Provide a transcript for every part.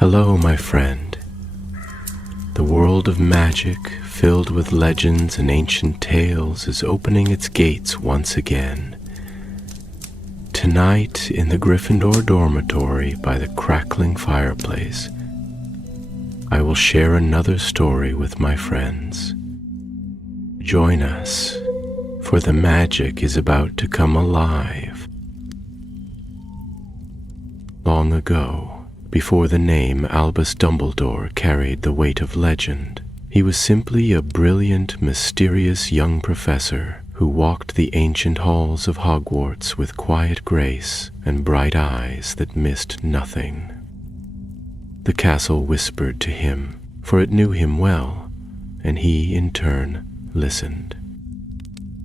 Hello, my friend. The world of magic, filled with legends and ancient tales, is opening its gates once again. Tonight, in the Gryffindor dormitory by the crackling fireplace, I will share another story with my friends. Join us, for the magic is about to come alive. Long ago, before the name Albus Dumbledore carried the weight of legend, he was simply a brilliant, mysterious young professor who walked the ancient halls of Hogwarts with quiet grace and bright eyes that missed nothing. The castle whispered to him, for it knew him well, and he, in turn, listened.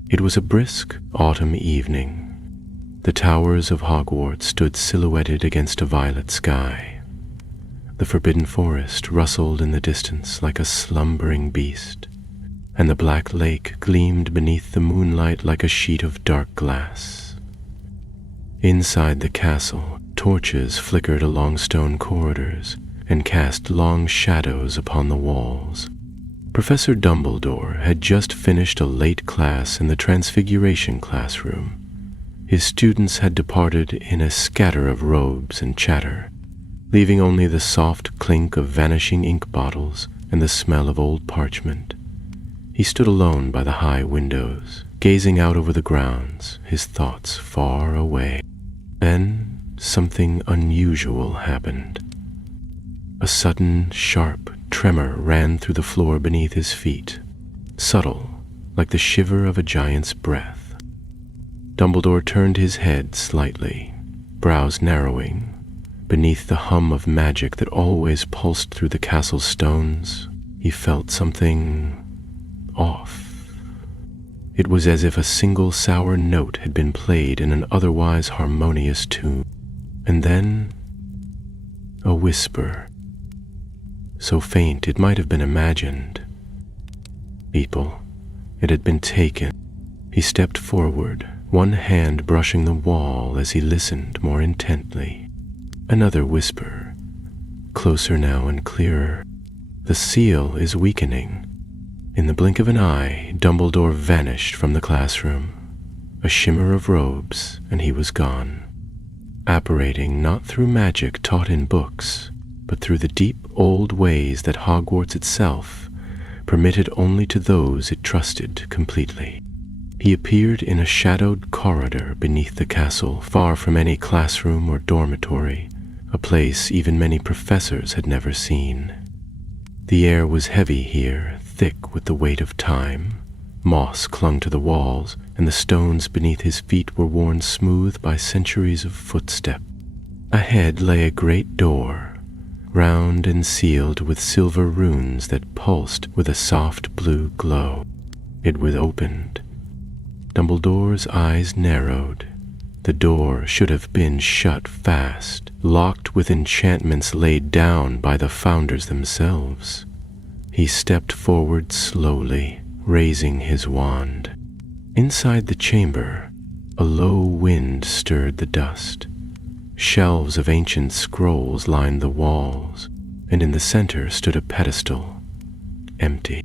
It was a brisk autumn evening. The towers of Hogwarts stood silhouetted against a violet sky. The forbidden forest rustled in the distance like a slumbering beast, and the black lake gleamed beneath the moonlight like a sheet of dark glass. Inside the castle, torches flickered along stone corridors and cast long shadows upon the walls. Professor Dumbledore had just finished a late class in the Transfiguration classroom. His students had departed in a scatter of robes and chatter, leaving only the soft clink of vanishing ink bottles and the smell of old parchment. He stood alone by the high windows, gazing out over the grounds, his thoughts far away. Then something unusual happened. A sudden, sharp tremor ran through the floor beneath his feet, subtle, like the shiver of a giant's breath. Dumbledore turned his head slightly, brows narrowing. Beneath the hum of magic that always pulsed through the castle's stones, he felt something off. It was as if a single sour note had been played in an otherwise harmonious tune. And then, a whisper, so faint it might have been imagined. People, it had been taken. He stepped forward, one hand brushing the wall as he listened more intently. Another whisper, closer now and clearer. The seal is weakening. In the blink of an eye, Dumbledore vanished from the classroom. A shimmer of robes, and he was gone, apparating not through magic taught in books, but through the deep old ways that Hogwarts itself permitted only to those it trusted completely. He appeared in a shadowed corridor beneath the castle, far from any classroom or dormitory, a place even many professors had never seen. The air was heavy here, thick with the weight of time. Moss clung to the walls, and the stones beneath his feet were worn smooth by centuries of footsteps. Ahead lay a great door, round and sealed with silver runes that pulsed with a soft blue glow. It was opened. Dumbledore's eyes narrowed. The door should have been shut fast, locked with enchantments laid down by the founders themselves. He stepped forward slowly, raising his wand. Inside the chamber, a low wind stirred the dust. Shelves of ancient scrolls lined the walls, and in the center stood a pedestal, empty.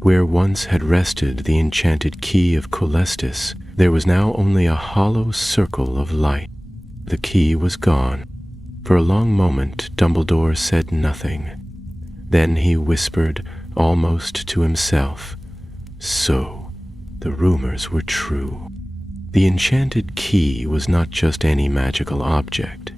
Where once had rested the enchanted key of Colestus, there was now only a hollow circle of light. The key was gone. For a long moment, Dumbledore said nothing. Then he whispered, almost to himself, "So, the rumors were true." The enchanted key was not just any magical object.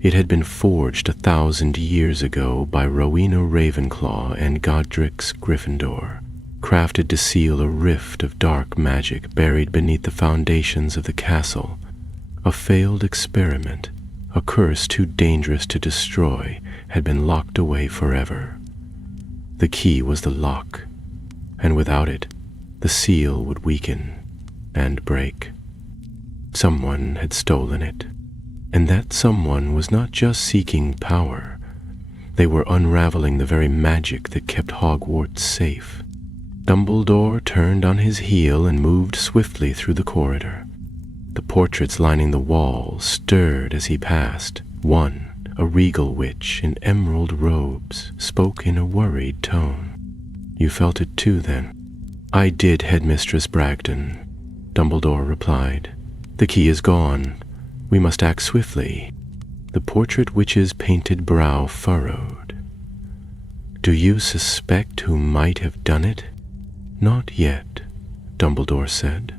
It had been forged 1,000 years ago by Rowena Ravenclaw and Godric's Gryffindor, crafted to seal a rift of dark magic buried beneath the foundations of the castle. A failed experiment, a curse too dangerous to destroy, had been locked away forever. The key was the lock, and without it, the seal would weaken and break. Someone had stolen it, and that someone was not just seeking power. They were unraveling the very magic that kept Hogwarts safe. Dumbledore turned on his heel and moved swiftly through the corridor. The portraits lining the walls stirred as he passed, one a regal witch in emerald robes, spoke in a worried tone. "You felt it too, then?" "I did, Headmistress Bragdon," Dumbledore replied. "The key is gone. We must act swiftly." The portrait witch's painted brow furrowed. "Do you suspect who might have done it?" "Not yet," Dumbledore said.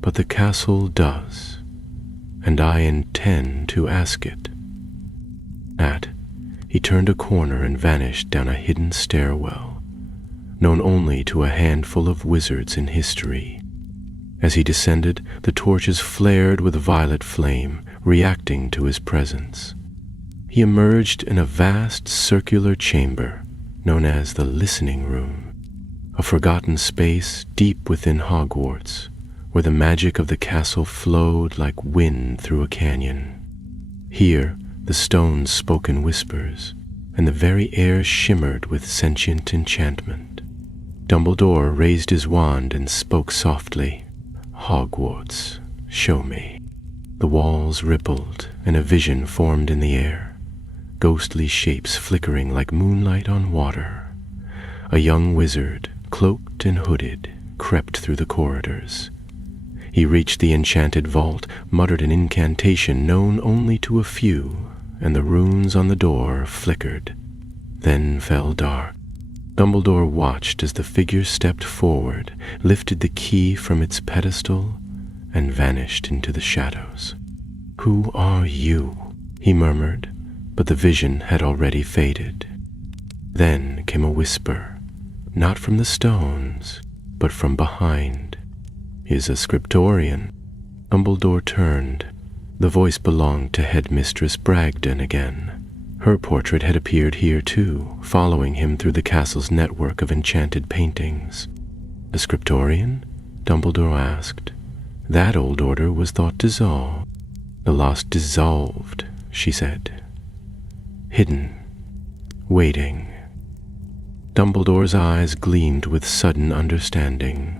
"But the castle does, and I intend to ask it." He turned a corner and vanished down a hidden stairwell, known only to a handful of wizards in history. As he descended, the torches flared with violet flame, reacting to his presence. He emerged in a vast circular chamber known as the Listening Room, a forgotten space deep within Hogwarts, where the magic of the castle flowed like wind through a canyon. Here, the stones spoke in whispers, and the very air shimmered with sentient enchantment. Dumbledore raised his wand and spoke softly. "Hogwarts, show me." The walls rippled, and a vision formed in the air, ghostly shapes flickering like moonlight on water. A young wizard, cloaked and hooded, crept through the corridors. He reached the enchanted vault, muttered an incantation known only to a few, and the runes on the door flickered, then fell dark. Dumbledore watched as the figure stepped forward, lifted the key from its pedestal, and vanished into the shadows. "Who are you?" he murmured, but the vision had already faded. Then came a whisper, not from the stones, but from behind. "Is a scriptorian." Dumbledore turned. The voice belonged to Headmistress Bragdon again. Her portrait had appeared here too, following him through the castle's network of enchanted paintings. "A scriptorian?" Dumbledore asked. "That old order was thought dissolved." "The lost dissolved," she said. "Hidden, waiting." Dumbledore's eyes gleamed with sudden understanding.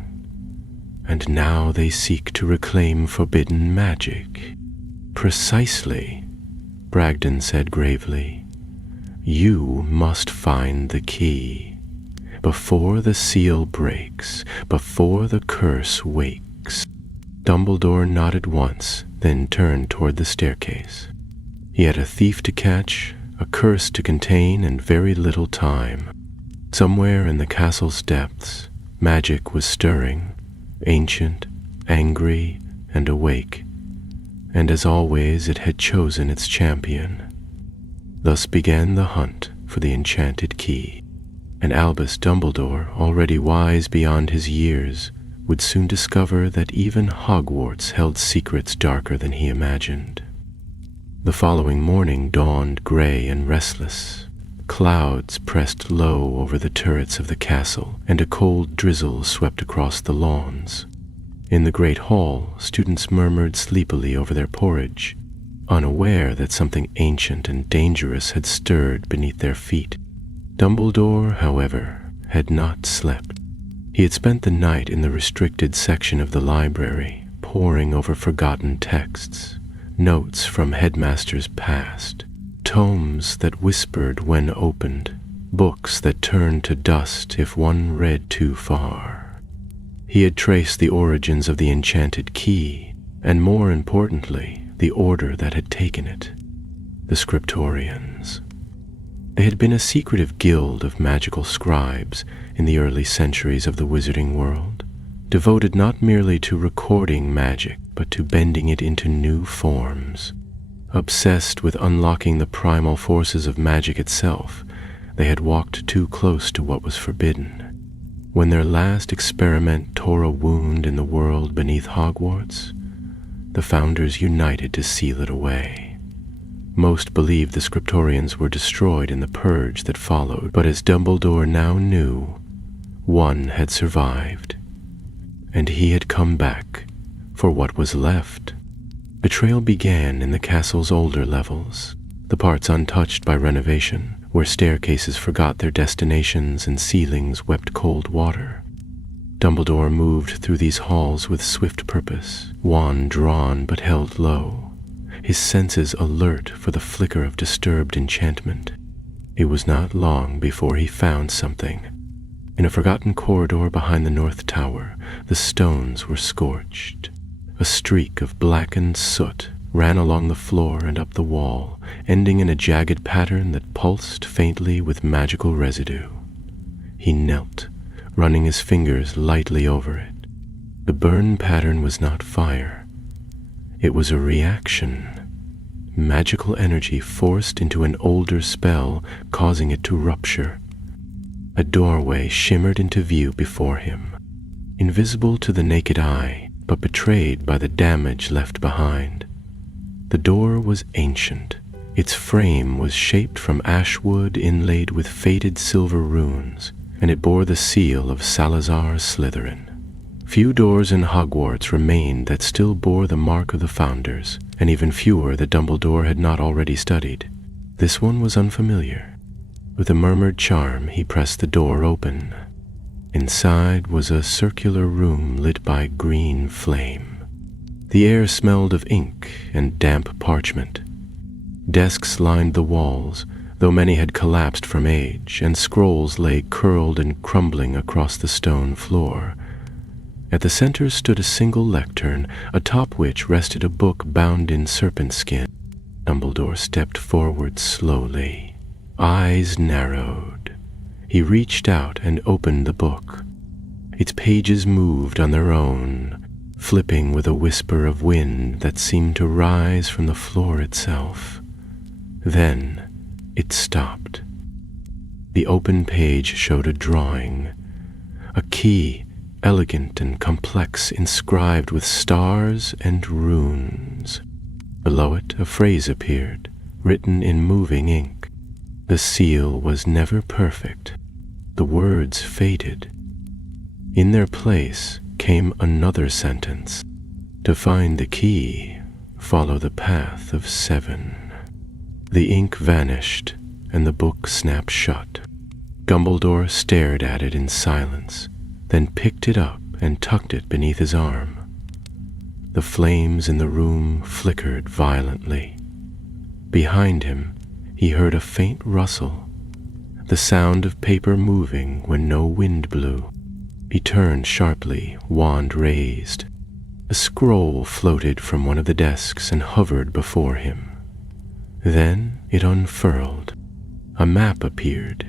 "And now they seek to reclaim forbidden magic." "Precisely," Bragdon said gravely. "You must find the key. Before the seal breaks, before the curse wakes." Dumbledore nodded once, then turned toward the staircase. He had a thief to catch, a curse to contain, and very little time. Somewhere in the castle's depths, magic was stirring, ancient, angry, and awake, and as always it had chosen its champion. Thus began the hunt for the enchanted key, and Albus Dumbledore, already wise beyond his years, would soon discover that even Hogwarts held secrets darker than he imagined. The following morning dawned gray and restless. Clouds pressed low over the turrets of the castle, and a cold drizzle swept across the lawns. In the great hall, students murmured sleepily over their porridge, unaware that something ancient and dangerous had stirred beneath their feet. Dumbledore, however, had not slept. He had spent the night in the restricted section of the library, poring over forgotten texts, notes from headmasters past, tomes that whispered when opened, books that turned to dust if one read too far. He had traced the origins of the enchanted key, and more importantly, the order that had taken it, the Scriptorians. They had been a secretive guild of magical scribes in the early centuries of the wizarding world, devoted not merely to recording magic, but to bending it into new forms. Obsessed with unlocking the primal forces of magic itself, they had walked too close to what was forbidden. When their last experiment tore a wound in the world beneath Hogwarts, the founders united to seal it away. Most believed the Scriptorians were destroyed in the purge that followed, but as Dumbledore now knew, one had survived, and he had come back for what was left. The trail began in the castle's older levels, the parts untouched by renovation, where staircases forgot their destinations and ceilings wept cold water. Dumbledore moved through these halls with swift purpose, wand drawn but held low, his senses alert for the flicker of disturbed enchantment. It was not long before he found something. In a forgotten corridor behind the North Tower, the stones were scorched. A streak of blackened soot ran along the floor and up the wall, ending in a jagged pattern that pulsed faintly with magical residue. He knelt, running his fingers lightly over it. The burn pattern was not fire. It was a reaction. Magical energy forced into an older spell, causing it to rupture. A doorway shimmered into view before him, invisible to the naked eye, but betrayed by the damage left behind. The door was ancient. Its frame was shaped from ash wood inlaid with faded silver runes, and it bore the seal of Salazar Slytherin. Few doors in Hogwarts remained that still bore the mark of the founders, and even fewer that Dumbledore had not already studied. This one was unfamiliar. With a murmured charm, he pressed the door open. Inside was a circular room lit by green flame. The air smelled of ink and damp parchment. Desks lined the walls, though many had collapsed from age, and scrolls lay curled and crumbling across the stone floor. At the center stood a single lectern, atop which rested a book bound in serpent skin. Dumbledore stepped forward slowly. Eyes narrowed. He reached out and opened the book. Its pages moved on their own, flipping with a whisper of wind that seemed to rise from the floor itself. Then it stopped. The open page showed a drawing, a key, elegant and complex, inscribed with stars and runes. Below it, a phrase appeared, written in moving ink. The seal was never perfect. The words faded. In their place came another sentence. To find the key, follow the path of 7. The ink vanished, and the book snapped shut. Dumbledore stared at it in silence, then picked it up and tucked it beneath his arm. The flames in the room flickered violently. Behind him, he heard a faint rustle, the sound of paper moving when no wind blew. He turned sharply, wand raised. A scroll floated from one of the desks and hovered before him. Then it unfurled. A map appeared,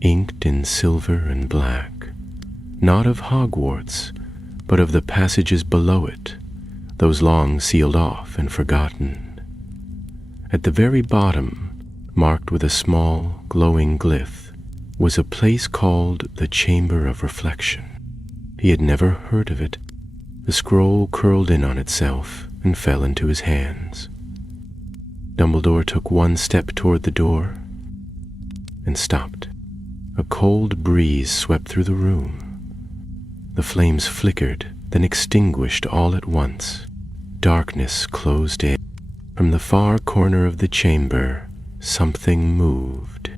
inked in silver and black, not of Hogwarts, but of the passages below it, those long sealed off and forgotten. At the very bottom, marked with a small, glowing glyph, was a place called the Chamber of Reflection. He had never heard of it. The scroll curled in on itself and fell into his hands. Dumbledore took one step toward the door and stopped. A cold breeze swept through the room. The flames flickered, then extinguished all at once. Darkness closed in. From the far corner of the chamber, something moved.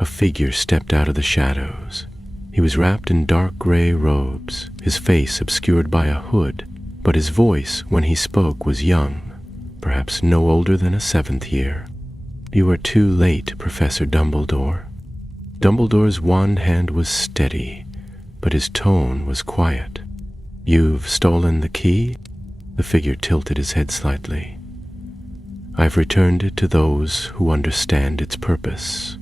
A figure stepped out of the shadows. He was wrapped in dark gray robes, his face obscured by a hood, but his voice, when he spoke, was young, perhaps no older than a 7th year. "You are too late, Professor Dumbledore." Dumbledore's wand hand was steady, but his tone was quiet. "You've stolen the key?" The figure tilted his head slightly. "I've returned it to those who understand its purpose."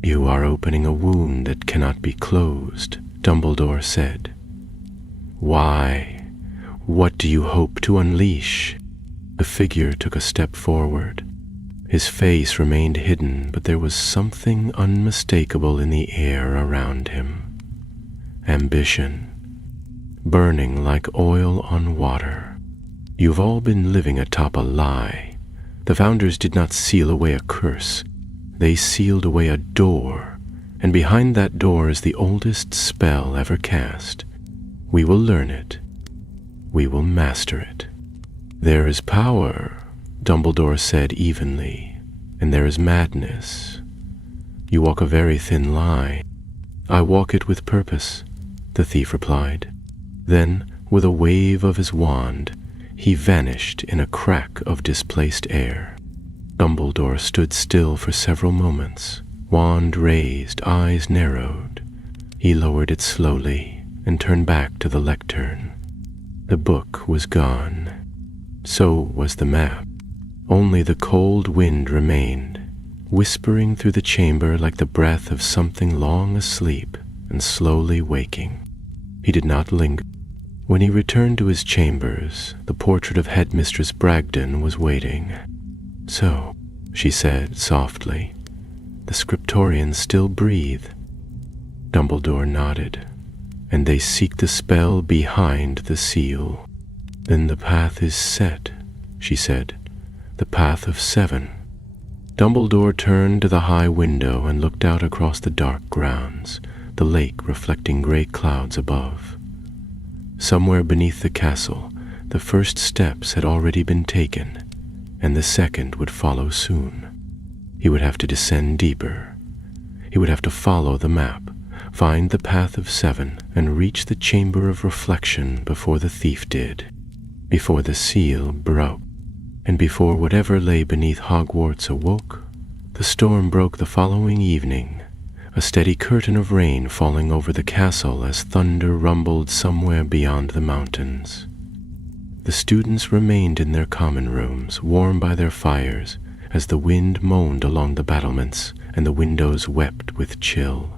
"You are opening a wound that cannot be closed," Dumbledore said. "Why? What do you hope to unleash?" The figure took a step forward. His face remained hidden, but there was something unmistakable in the air around him. Ambition, burning like oil on water. "You've all been living atop a lie. The founders did not seal away a curse. They sealed away a door, and behind that door is the oldest spell ever cast. We will learn it. We will master it." "There is power," Dumbledore said evenly, "and there is madness. You walk a very thin line." "I walk it with purpose," the thief replied. Then, with a wave of his wand, he vanished in a crack of displaced air. Dumbledore stood still for several moments, wand raised, eyes narrowed. He lowered it slowly and turned back to the lectern. The book was gone. So was the map. Only the cold wind remained, whispering through the chamber like the breath of something long asleep and slowly waking. He did not linger. When he returned to his chambers, the portrait of Headmistress Bragdon was waiting. "So," she said softly, "the scriptorians still breathe." Dumbledore nodded. "And they seek the spell behind the seal." "Then the path is set," she said, "the path of 7. Dumbledore turned to the high window and looked out across the dark grounds, the lake reflecting gray clouds above. Somewhere beneath the castle, the first steps had already been taken, and the second would follow soon. He would have to descend deeper. He would have to follow the map, find the path of 7, and reach the chamber of reflection before the thief did, before the seal broke, and before whatever lay beneath Hogwarts awoke. The storm broke the following evening, a steady curtain of rain falling over the castle as thunder rumbled somewhere beyond the mountains. The students remained in their common rooms, warm by their fires, as the wind moaned along the battlements and the windows wept with chill.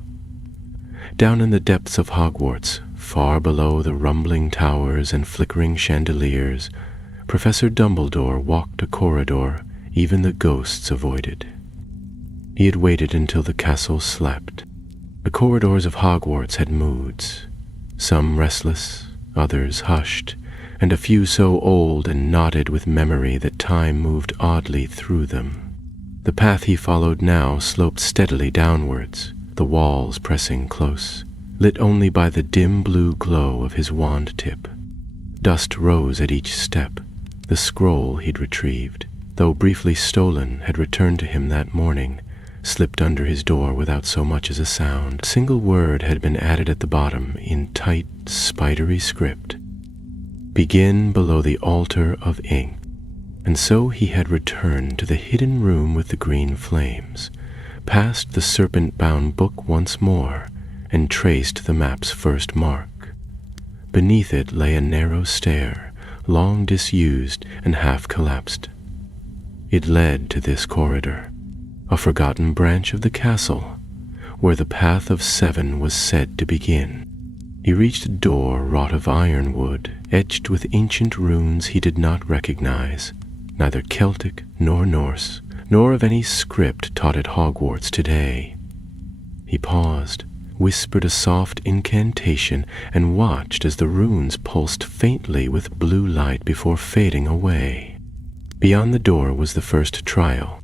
Down in the depths of Hogwarts, far below the rumbling towers and flickering chandeliers, Professor Dumbledore walked a corridor even the ghosts avoided. He had waited until the castle slept. The corridors of Hogwarts had moods, some restless, others hushed, and a few so old and knotted with memory that time moved oddly through them. The path he followed now sloped steadily downwards, the walls pressing close, lit only by the dim blue glow of his wand tip. Dust rose at each step. The scroll he'd retrieved, though briefly stolen, had returned to him that morning, slipped under his door without so much as a sound. A single word had been added at the bottom in tight, spidery script. "Begin below the altar of ink." And so he had returned to the hidden room with the green flames, passed the serpent-bound book once more, and traced the map's first mark. Beneath it lay a narrow stair, long disused and half collapsed. It led to this corridor, a forgotten branch of the castle, where the path of 7 was said to begin. He reached a door wrought of ironwood, etched with ancient runes he did not recognize, neither Celtic nor Norse, nor of any script taught at Hogwarts today. He paused, whispered a soft incantation, and watched as the runes pulsed faintly with blue light before fading away. Beyond the door was the first trial.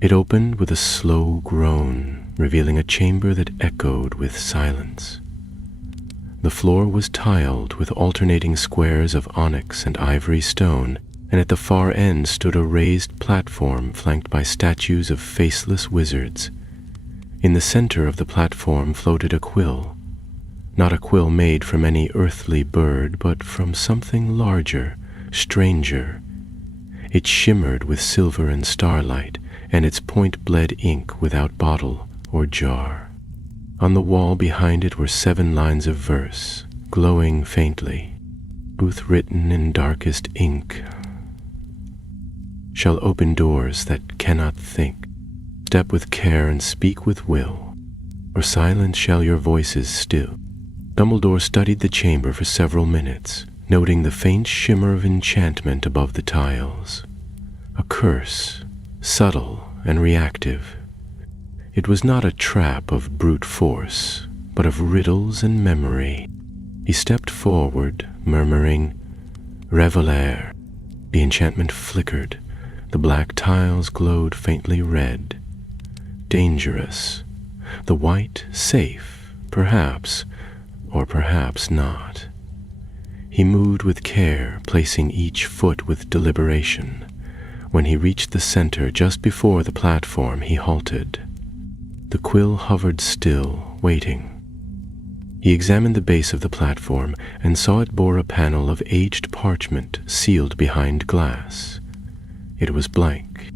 It opened with a slow groan, revealing a chamber that echoed with silence. The floor was tiled with alternating squares of onyx and ivory stone, and at the far end stood a raised platform flanked by statues of faceless wizards. In the center of the platform floated a quill, not a quill made from any earthly bird, but from something larger, stranger. It shimmered with silver and starlight, and its point bled ink without bottle or jar. On the wall behind it were 7 lines of verse, glowing faintly, both written in darkest ink. "Shall open doors that cannot think. Step with care and speak with will, or silence shall your voices still." Dumbledore studied the chamber for several minutes, noting the faint shimmer of enchantment above the tiles. A curse, subtle and reactive. It was not a trap of brute force, but of riddles and memory. He stepped forward, murmuring, "Revelare." The enchantment flickered. The black tiles glowed faintly red. Dangerous. The white, safe, perhaps, or perhaps not. He moved with care, placing each foot with deliberation. When he reached the center just before the platform, he halted. The quill hovered still, waiting. He examined the base of the platform and saw it bore a panel of aged parchment sealed behind glass. It was blank.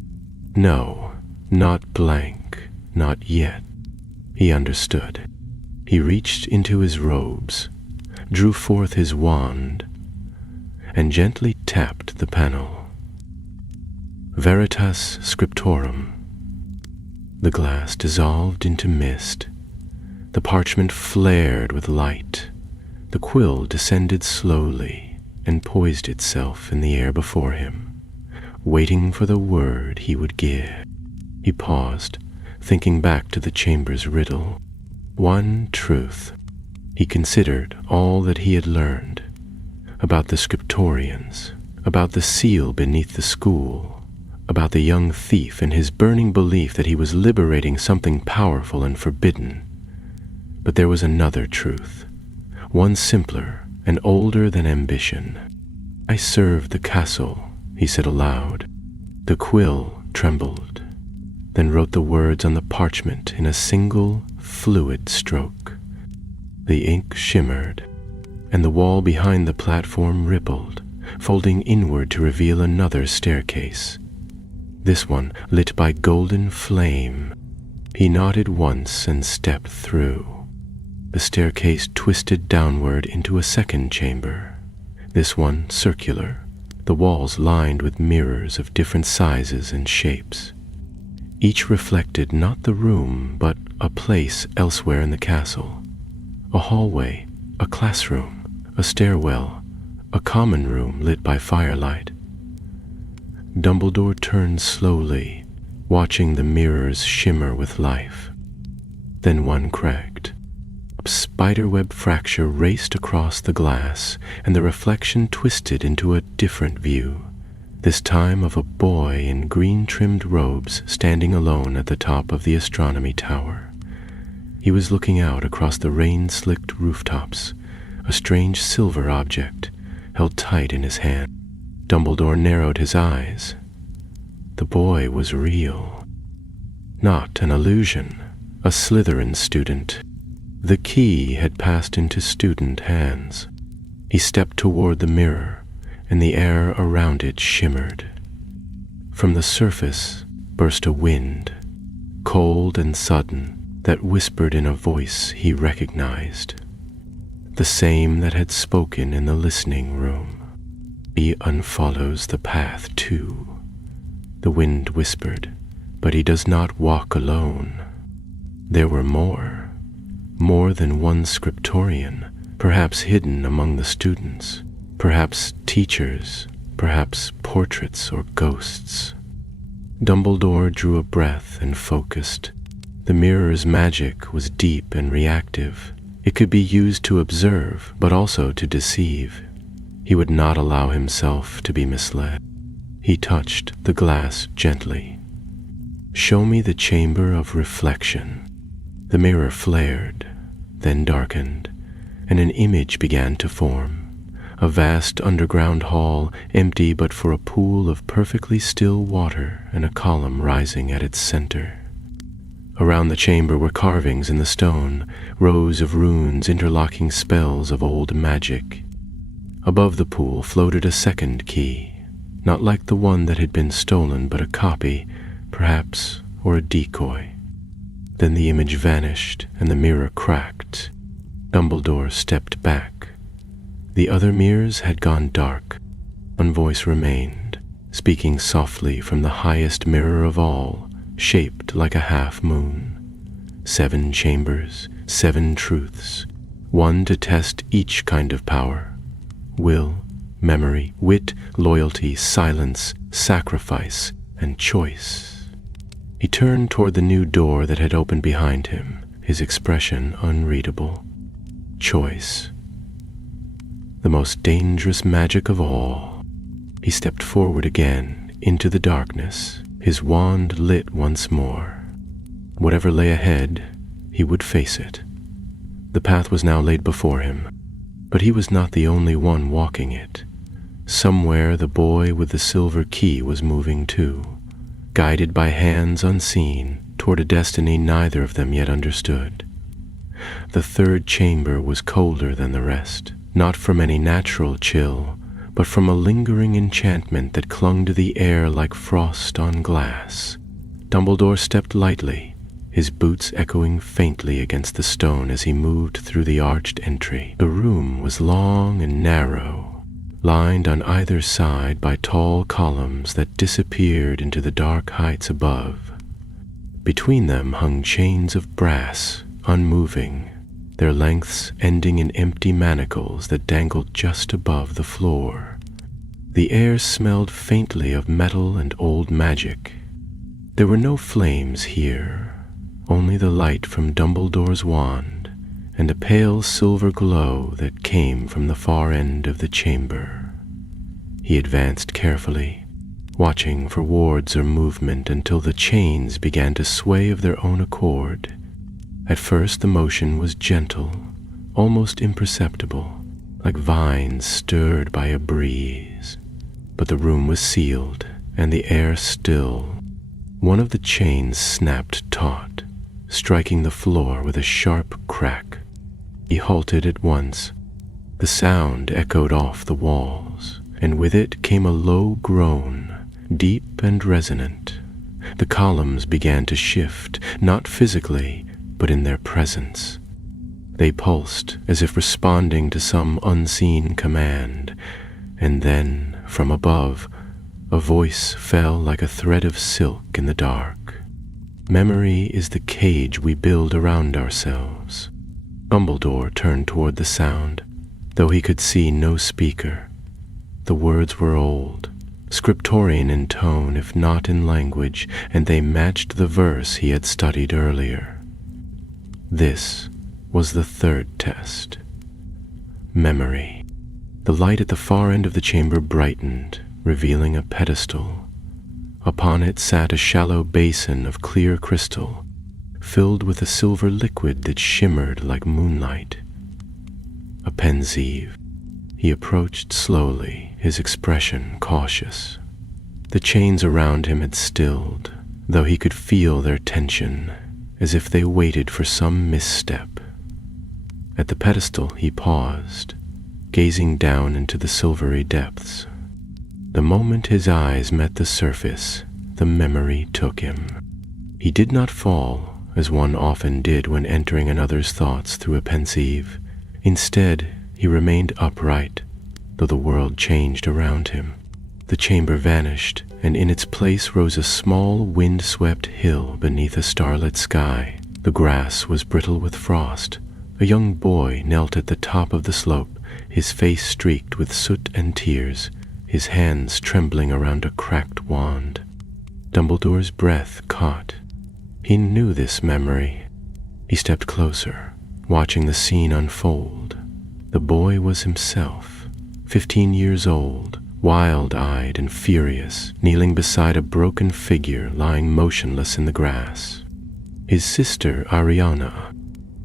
No, not blank, not yet. He understood. He reached into his robes, drew forth his wand, and gently tapped the panel. Veritas Scriptorum. The glass dissolved into mist. The parchment flared with light. The quill descended slowly and poised itself in the air before him, waiting for the word he would give. He paused, thinking back to the chamber's riddle. One truth. He considered all that he had learned about the Scriptorians, about the seal beneath the school, about the young thief and his burning belief that he was liberating something powerful and forbidden. But there was another truth, one simpler and older than ambition. "I serve the castle," he said aloud. The quill trembled, then wrote the words on the parchment in a single, fluid stroke. The ink shimmered, and the wall behind the platform rippled, folding inward to reveal another staircase, this one lit by golden flame. He nodded once and stepped through. The staircase twisted downward into a second chamber, this one circular, the walls lined with mirrors of different sizes and shapes. Each reflected not the room, but a place elsewhere in the castle. A hallway, a classroom, a stairwell, a common room lit by firelight. Dumbledore turned slowly, watching the mirrors shimmer with life. Then one cracked. A spiderweb fracture raced across the glass, and the reflection twisted into a different view, this time of a boy in green-trimmed robes standing alone at the top of the astronomy tower. He was looking out across the rain-slicked rooftops, a strange silver object held tight in his hand. Dumbledore narrowed his eyes. The boy was real. Not an illusion, a Slytherin student. The key had passed into student hands. He stepped toward the mirror, and the air around it shimmered. From the surface burst a wind, cold and sudden, that whispered in a voice he recognized, the same that had spoken in the listening room. "He unfollows the path too," the wind whispered, "but he does not walk alone." There were more than one Scriptorian, perhaps hidden among the students, perhaps teachers, perhaps portraits or ghosts. Dumbledore drew a breath and focused. The mirror's magic was deep and reactive. It could be used to observe, but also to deceive. He would not allow himself to be misled. He touched the glass gently. "Show me the chamber of reflection." The mirror flared, then darkened, and an image began to form. A vast underground hall, empty but for a pool of perfectly still water and a column rising at its center. Around the chamber were carvings in the stone, rows of runes interlocking spells of old magic. Above the pool floated a second key, not like the one that had been stolen, but a copy, perhaps, or a decoy. Then the image vanished, and the mirror cracked. Dumbledore stepped back. The other mirrors had gone dark. One voice remained, speaking softly from the highest mirror of all, shaped like a half-moon. 7 chambers, 7 truths, one to test each kind of power: will, memory, wit, loyalty, silence, sacrifice, and choice. He turned toward the new door that had opened behind him, his expression unreadable. Choice. The most dangerous magic of all. He stepped forward again into the darkness, his wand lit once more. Whatever lay ahead, he would face it. The path was now laid before him, but he was not the only one walking it. Somewhere the boy with the silver key was moving too, guided by hands unseen toward a destiny neither of them yet understood. The third chamber was colder than the rest, not from any natural chill, but from a lingering enchantment that clung to the air like frost on glass. Dumbledore stepped lightly, his boots echoing faintly against the stone as he moved through the arched entry. The room was long and narrow, lined on either side by tall columns that disappeared into the dark heights above. Between them hung chains of brass, unmoving, their lengths ending in empty manacles that dangled just above the floor. The air smelled faintly of metal and old magic. There were no flames here, only the light from Dumbledore's wand and a pale silver glow that came from the far end of the chamber. He advanced carefully, watching for wards or movement until the chains began to sway of their own accord. At first the motion was gentle, almost imperceptible, like vines stirred by a breeze. But the room was sealed, and the air still. One of the chains snapped taut, striking the floor with a sharp crack. He halted at once. The sound echoed off the walls, and with it came a low groan, deep and resonant. The columns began to shift, not physically, but in their presence. They pulsed as if responding to some unseen command, and then, from above, a voice fell like a thread of silk in the dark. Memory is the cage we build around ourselves. Dumbledore turned toward the sound, though he could see no speaker. The words were old, scriptorian in tone if not in language, and they matched the verse he had studied earlier. This was the third test. Memory. The light at the far end of the chamber brightened, revealing a pedestal. Upon it sat a shallow basin of clear crystal, filled with a silver liquid that shimmered like moonlight. A pensieve. He approached slowly, his expression cautious. The chains around him had stilled, though he could feel their tension, as if they waited for some misstep. At the pedestal he paused, gazing down into the silvery depths. The moment his eyes met the surface, the memory took him. He did not fall, as one often did when entering another's thoughts through a pensieve. Instead, he remained upright, though the world changed around him. The chamber vanished, and in its place rose a small, wind-swept hill beneath a starlit sky. The grass was brittle with frost. A young boy knelt at the top of the slope, his face streaked with soot and tears, his hands trembling around a cracked wand. Dumbledore's breath caught. He knew this memory. He stepped closer, watching the scene unfold. The boy was himself, 15 years old, wild-eyed and furious, kneeling beside a broken figure lying motionless in the grass. His sister, Ariana.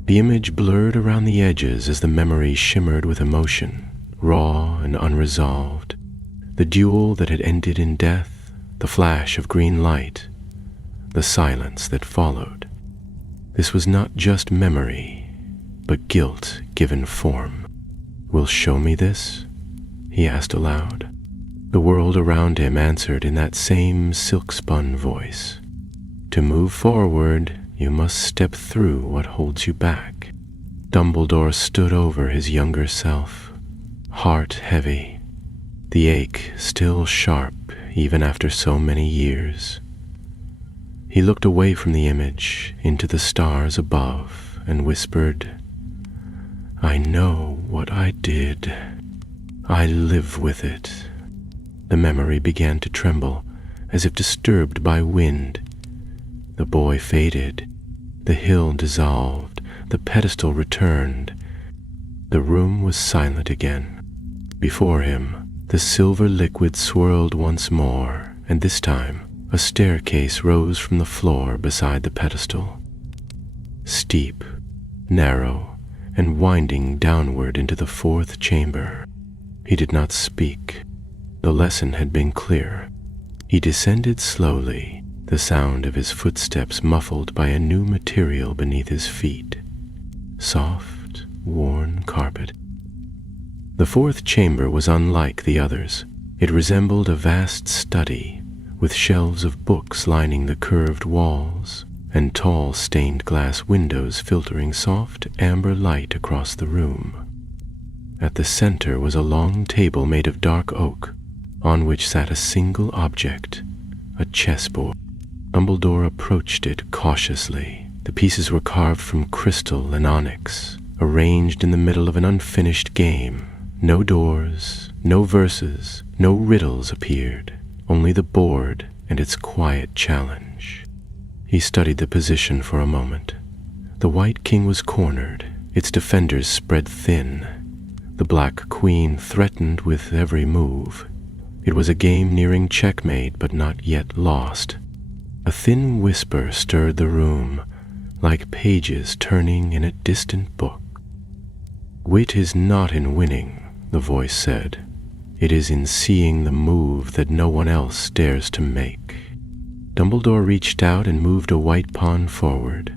The image blurred around the edges as the memory shimmered with emotion, raw and unresolved. The duel that had ended in death, the flash of green light, the silence that followed. This was not just memory, but guilt given form. "Will show me this?" he asked aloud. The world around him answered in that same silk-spun voice. "To move forward, you must step through what holds you back." Dumbledore stood over his younger self, heart heavy, the ache still sharp even after so many years. He looked away from the image into the stars above and whispered, "I know what I did. I live with it." The memory began to tremble, as if disturbed by wind. The boy faded. The hill dissolved. The pedestal returned. The room was silent again. Before him, the silver liquid swirled once more, and this time, a staircase rose from the floor beside the pedestal. Steep, narrow, and winding downward into the fourth chamber. He did not speak. The lesson had been clear. He descended slowly, the sound of his footsteps muffled by a new material beneath his feet. soft, worn carpet. The fourth chamber was unlike the others. It resembled a vast study, with shelves of books lining the curved walls and tall stained glass windows filtering soft amber light across the room. At the center was a long table made of dark oak, on which sat a single object, a chessboard. Dumbledore approached it cautiously. The pieces were carved from crystal and onyx, arranged in the middle of an unfinished game. No doors, no verses, no riddles appeared, only the board and its quiet challenge. He studied the position for a moment. The White King was cornered, its defenders spread thin. The Black Queen threatened with every move. It was a game nearing checkmate, but not yet lost. A thin whisper stirred the room, like pages turning in a distant book. "Wit is not in winning," the voice said. "It is in seeing the move that no one else dares to make." Dumbledore reached out and moved a white pawn forward,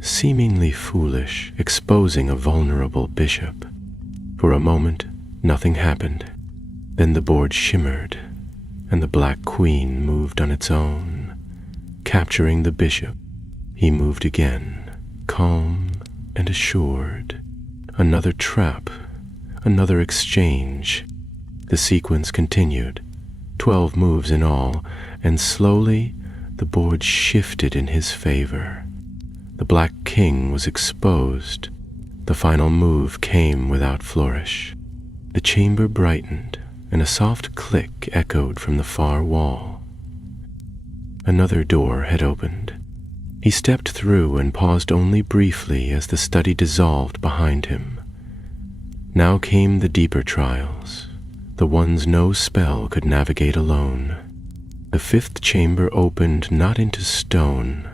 seemingly foolish, exposing a vulnerable bishop. For a moment, nothing happened. Then the board shimmered, and the Black Queen moved on its own, capturing the bishop. He moved again, calm and assured. Another trap, another exchange. The sequence continued, 12 moves in all, and slowly the board shifted in his favor. The Black King was exposed. The final move came without flourish. The chamber brightened, and a soft click echoed from the far wall. Another door had opened. He stepped through and paused only briefly as the study dissolved behind him. Now came the deeper trials, the ones no spell could navigate alone. The fifth chamber opened not into stone,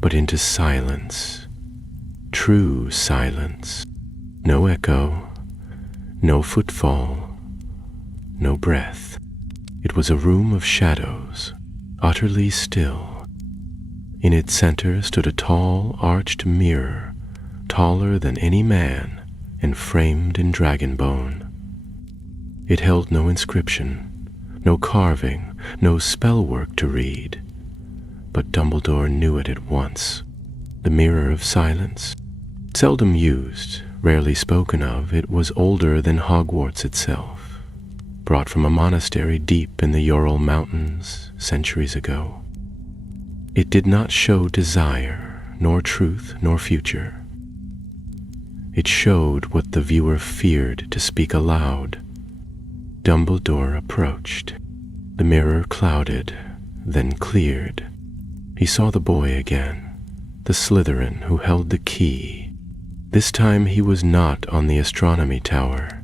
but into silence. True silence. No echo, no footfall, no breath. It was a room of shadows, utterly still. In its center stood a tall, arched mirror, taller than any man and framed in dragon bone. It held no inscription, no carving, no spellwork to read, but Dumbledore knew it at once. The Mirror of Silence. Seldom used, rarely spoken of, it was older than Hogwarts itself, brought from a monastery deep in the Ural Mountains centuries ago. It did not show desire, nor truth, nor future. It showed what the viewer feared to speak aloud. Dumbledore approached. The mirror clouded, then cleared. He saw the boy again, the Slytherin who held the key. This time he was not on the astronomy tower.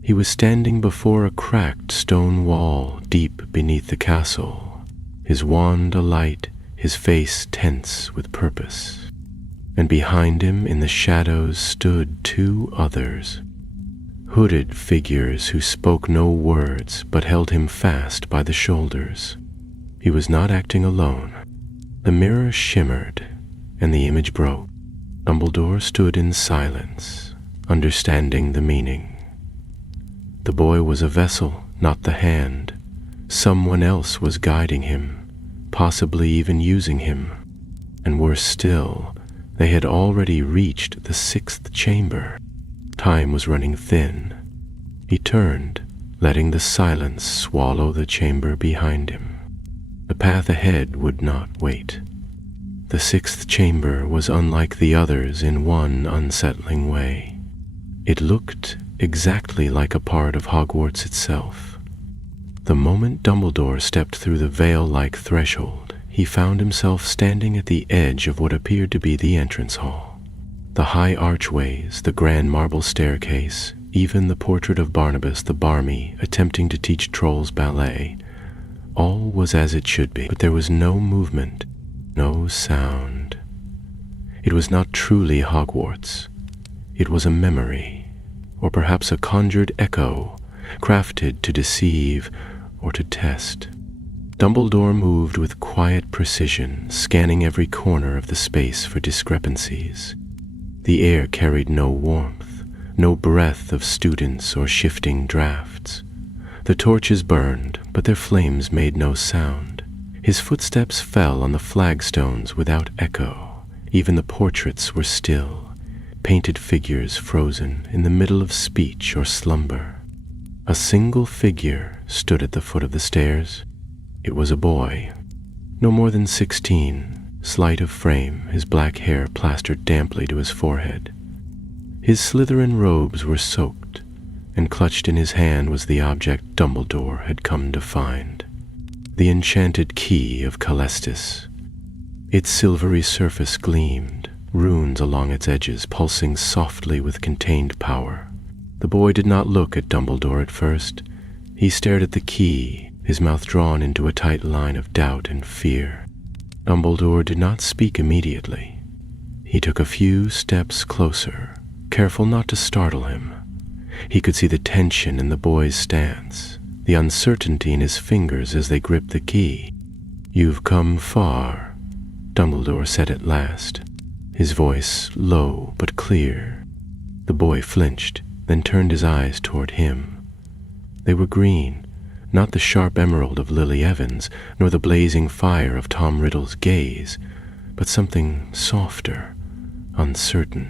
He was standing before a cracked stone wall deep beneath the castle, his wand alight, his face tense with purpose. And behind him in the shadows stood 2 others, hooded figures who spoke no words but held him fast by the shoulders. He was not acting alone. The mirror shimmered, and the image broke. Dumbledore stood in silence, understanding the meaning. The boy was a vessel, not the hand. Someone else was guiding him, possibly even using him. And worse still, they had already reached the 6th chamber. Time was running thin. He turned, letting the silence swallow the chamber behind him. The path ahead would not wait. The 6th chamber was unlike the others in one unsettling way. It looked exactly like a part of Hogwarts itself. The moment Dumbledore stepped through the veil-like threshold, he found himself standing at the edge of what appeared to be the entrance hall. The high archways, the grand marble staircase, even the portrait of Barnabas the Barmy attempting to teach trolls ballet, all was as it should be, but there was no movement, no sound. It was not truly Hogwarts. It was a memory, or perhaps a conjured echo, crafted to deceive or to test. Dumbledore moved with quiet precision, scanning every corner of the space for discrepancies. The air carried no warmth, no breath of students or shifting drafts. The torches burned, but their flames made no sound. His footsteps fell on the flagstones without echo. Even the portraits were still, painted figures frozen in the middle of speech or slumber. A single figure stood at the foot of the stairs. It was a boy, no more than 16, slight of frame, his black hair plastered damply to his forehead. His Slytherin robes were soaked, and clutched in his hand was the object Dumbledore had come to find. The enchanted key of Calestis. Its silvery surface gleamed, runes along its edges pulsing softly with contained power. The boy did not look at Dumbledore at first. He stared at the key, his mouth drawn into a tight line of doubt and fear. Dumbledore did not speak immediately. He took a few steps closer, careful not to startle him. He could see the tension in the boy's stance, the uncertainty in his fingers as they gripped the key. "You've come far," Dumbledore said at last, his voice low but clear. The boy flinched, then turned his eyes toward him. They were green, not the sharp emerald of Lily Evans, nor the blazing fire of Tom Riddle's gaze, but something softer, uncertain.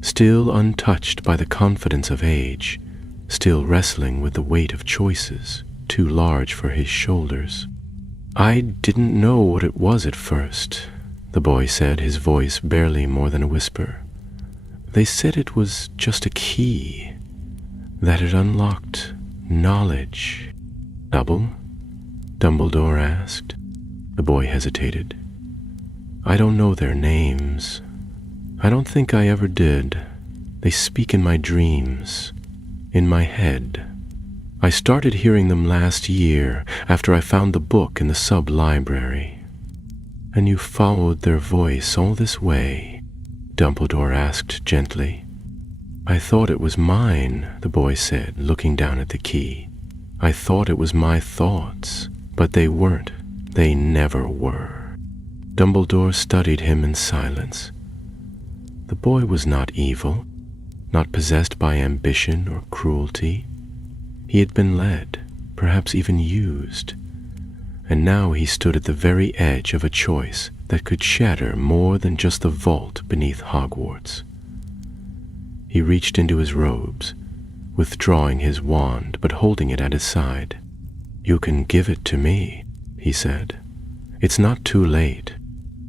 Still untouched by the confidence of age, still wrestling with the weight of choices too large for his shoulders. "I didn't know what it was at first," the boy said, his voice barely more than a whisper. "They said it was just a key, that it unlocked knowledge." "Double?" Dumbledore asked. The boy hesitated. "I don't know their names. I don't think I ever did. They speak in my dreams, in my head. I started hearing them last year after I found the book in the sub-library." "And you followed their voice all this way?" Dumbledore asked gently. "I thought it was mine," the boy said, looking down at the key. "I thought it was my thoughts, but they weren't. They never were." Dumbledore studied him in silence. The boy was not evil, not possessed by ambition or cruelty. He had been led, perhaps even used, and now he stood at the very edge of a choice that could shatter more than just the vault beneath Hogwarts. He reached into his robes, withdrawing his wand but holding it at his side. "You can give it to me," he said. "It's not too late."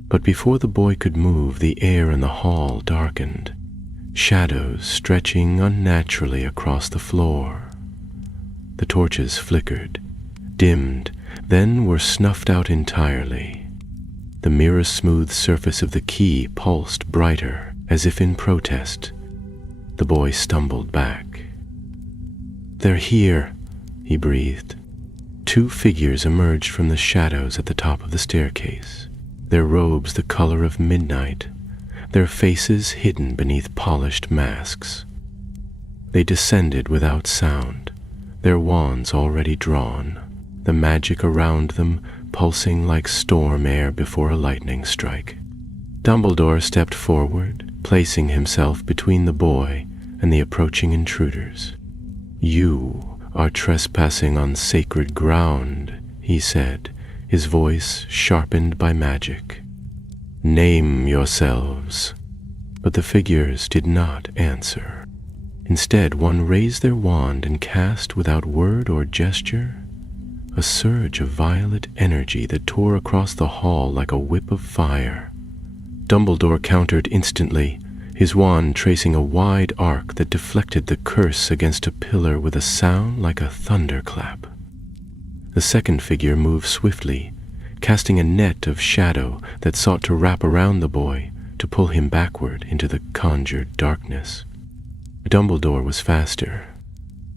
But before the boy could move, the air in the hall darkened, shadows stretching unnaturally across the floor. The torches flickered, dimmed, then were snuffed out entirely. The mirror-smooth surface of the key pulsed brighter, as if in protest. The boy stumbled back. "They're here," he breathed. Two figures emerged from the shadows at the top of the staircase, their robes the color of midnight, their faces hidden beneath polished masks. They descended without sound, their wands already drawn, the magic around them pulsing like storm air before a lightning strike. Dumbledore stepped forward, placing himself between the boy and the approaching intruders. "You are trespassing on sacred ground," he said, his voice sharpened by magic. "Name yourselves." But the figures did not answer. Instead, one raised their wand and cast, without word or gesture, a surge of violet energy that tore across the hall like a whip of fire. Dumbledore countered instantly, his wand tracing a wide arc that deflected the curse against a pillar with a sound like a thunderclap. The second figure moved swiftly, casting a net of shadow that sought to wrap around the boy to pull him backward into the conjured darkness. Dumbledore was faster.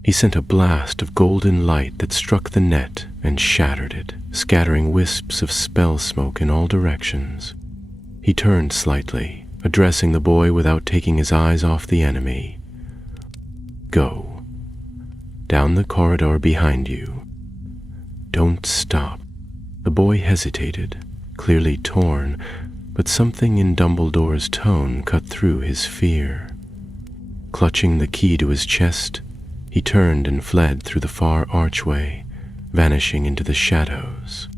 He sent a blast of golden light that struck the net and shattered it, scattering wisps of spell smoke in all directions. He turned slightly, addressing the boy without taking his eyes off the enemy. "Go. Down the corridor behind you. Don't stop." The boy hesitated, clearly torn, but something in Dumbledore's tone cut through his fear. Clutching the key to his chest, he turned and fled through the far archway, vanishing into the shadows.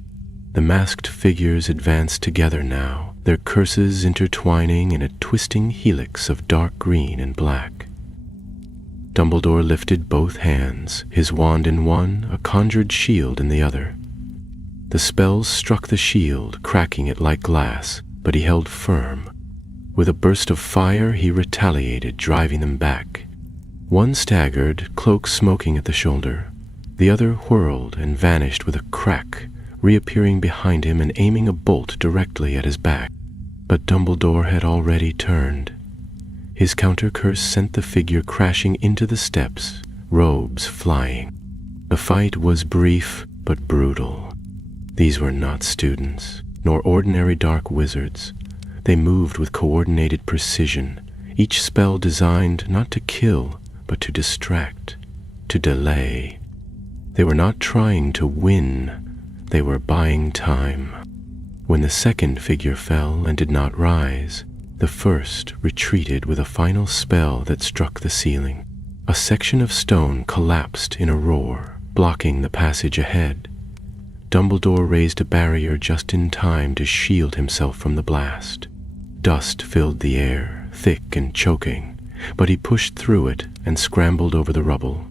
The masked figures advanced together now, their curses intertwining in a twisting helix of dark green and black. Dumbledore lifted both hands, his wand in one, a conjured shield in the other. The spells struck the shield, cracking it like glass, but he held firm. With a burst of fire, he retaliated, driving them back. One staggered, cloak smoking at the shoulder. The other whirled and vanished with a crack, reappearing behind him and aiming a bolt directly at his back. But Dumbledore had already turned. His counter-curse sent the figure crashing into the steps, robes flying. The fight was brief but brutal. These were not students, nor ordinary dark wizards. They moved with coordinated precision, each spell designed not to kill, but to distract, to delay. They were not trying to win, they were buying time. When the second figure fell and did not rise, the first retreated with a final spell that struck the ceiling. A section of stone collapsed in a roar, blocking the passage ahead. Dumbledore raised a barrier just in time to shield himself from the blast. Dust filled the air, thick and choking, but he pushed through it and scrambled over the rubble.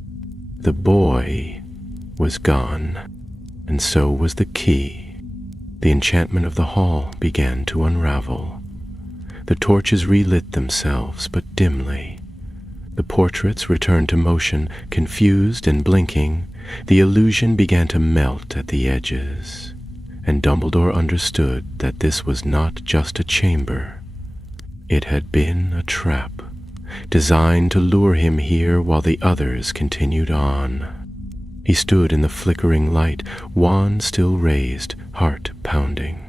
The boy was gone, and so was the key. The enchantment of the hall began to unravel. The torches relit themselves, but dimly. The portraits returned to motion, confused and blinking. The illusion began to melt at the edges, and Dumbledore understood that this was not just a chamber. It had been a trap, designed to lure him here while the others continued on. He stood in the flickering light, wand still raised, heart pounding.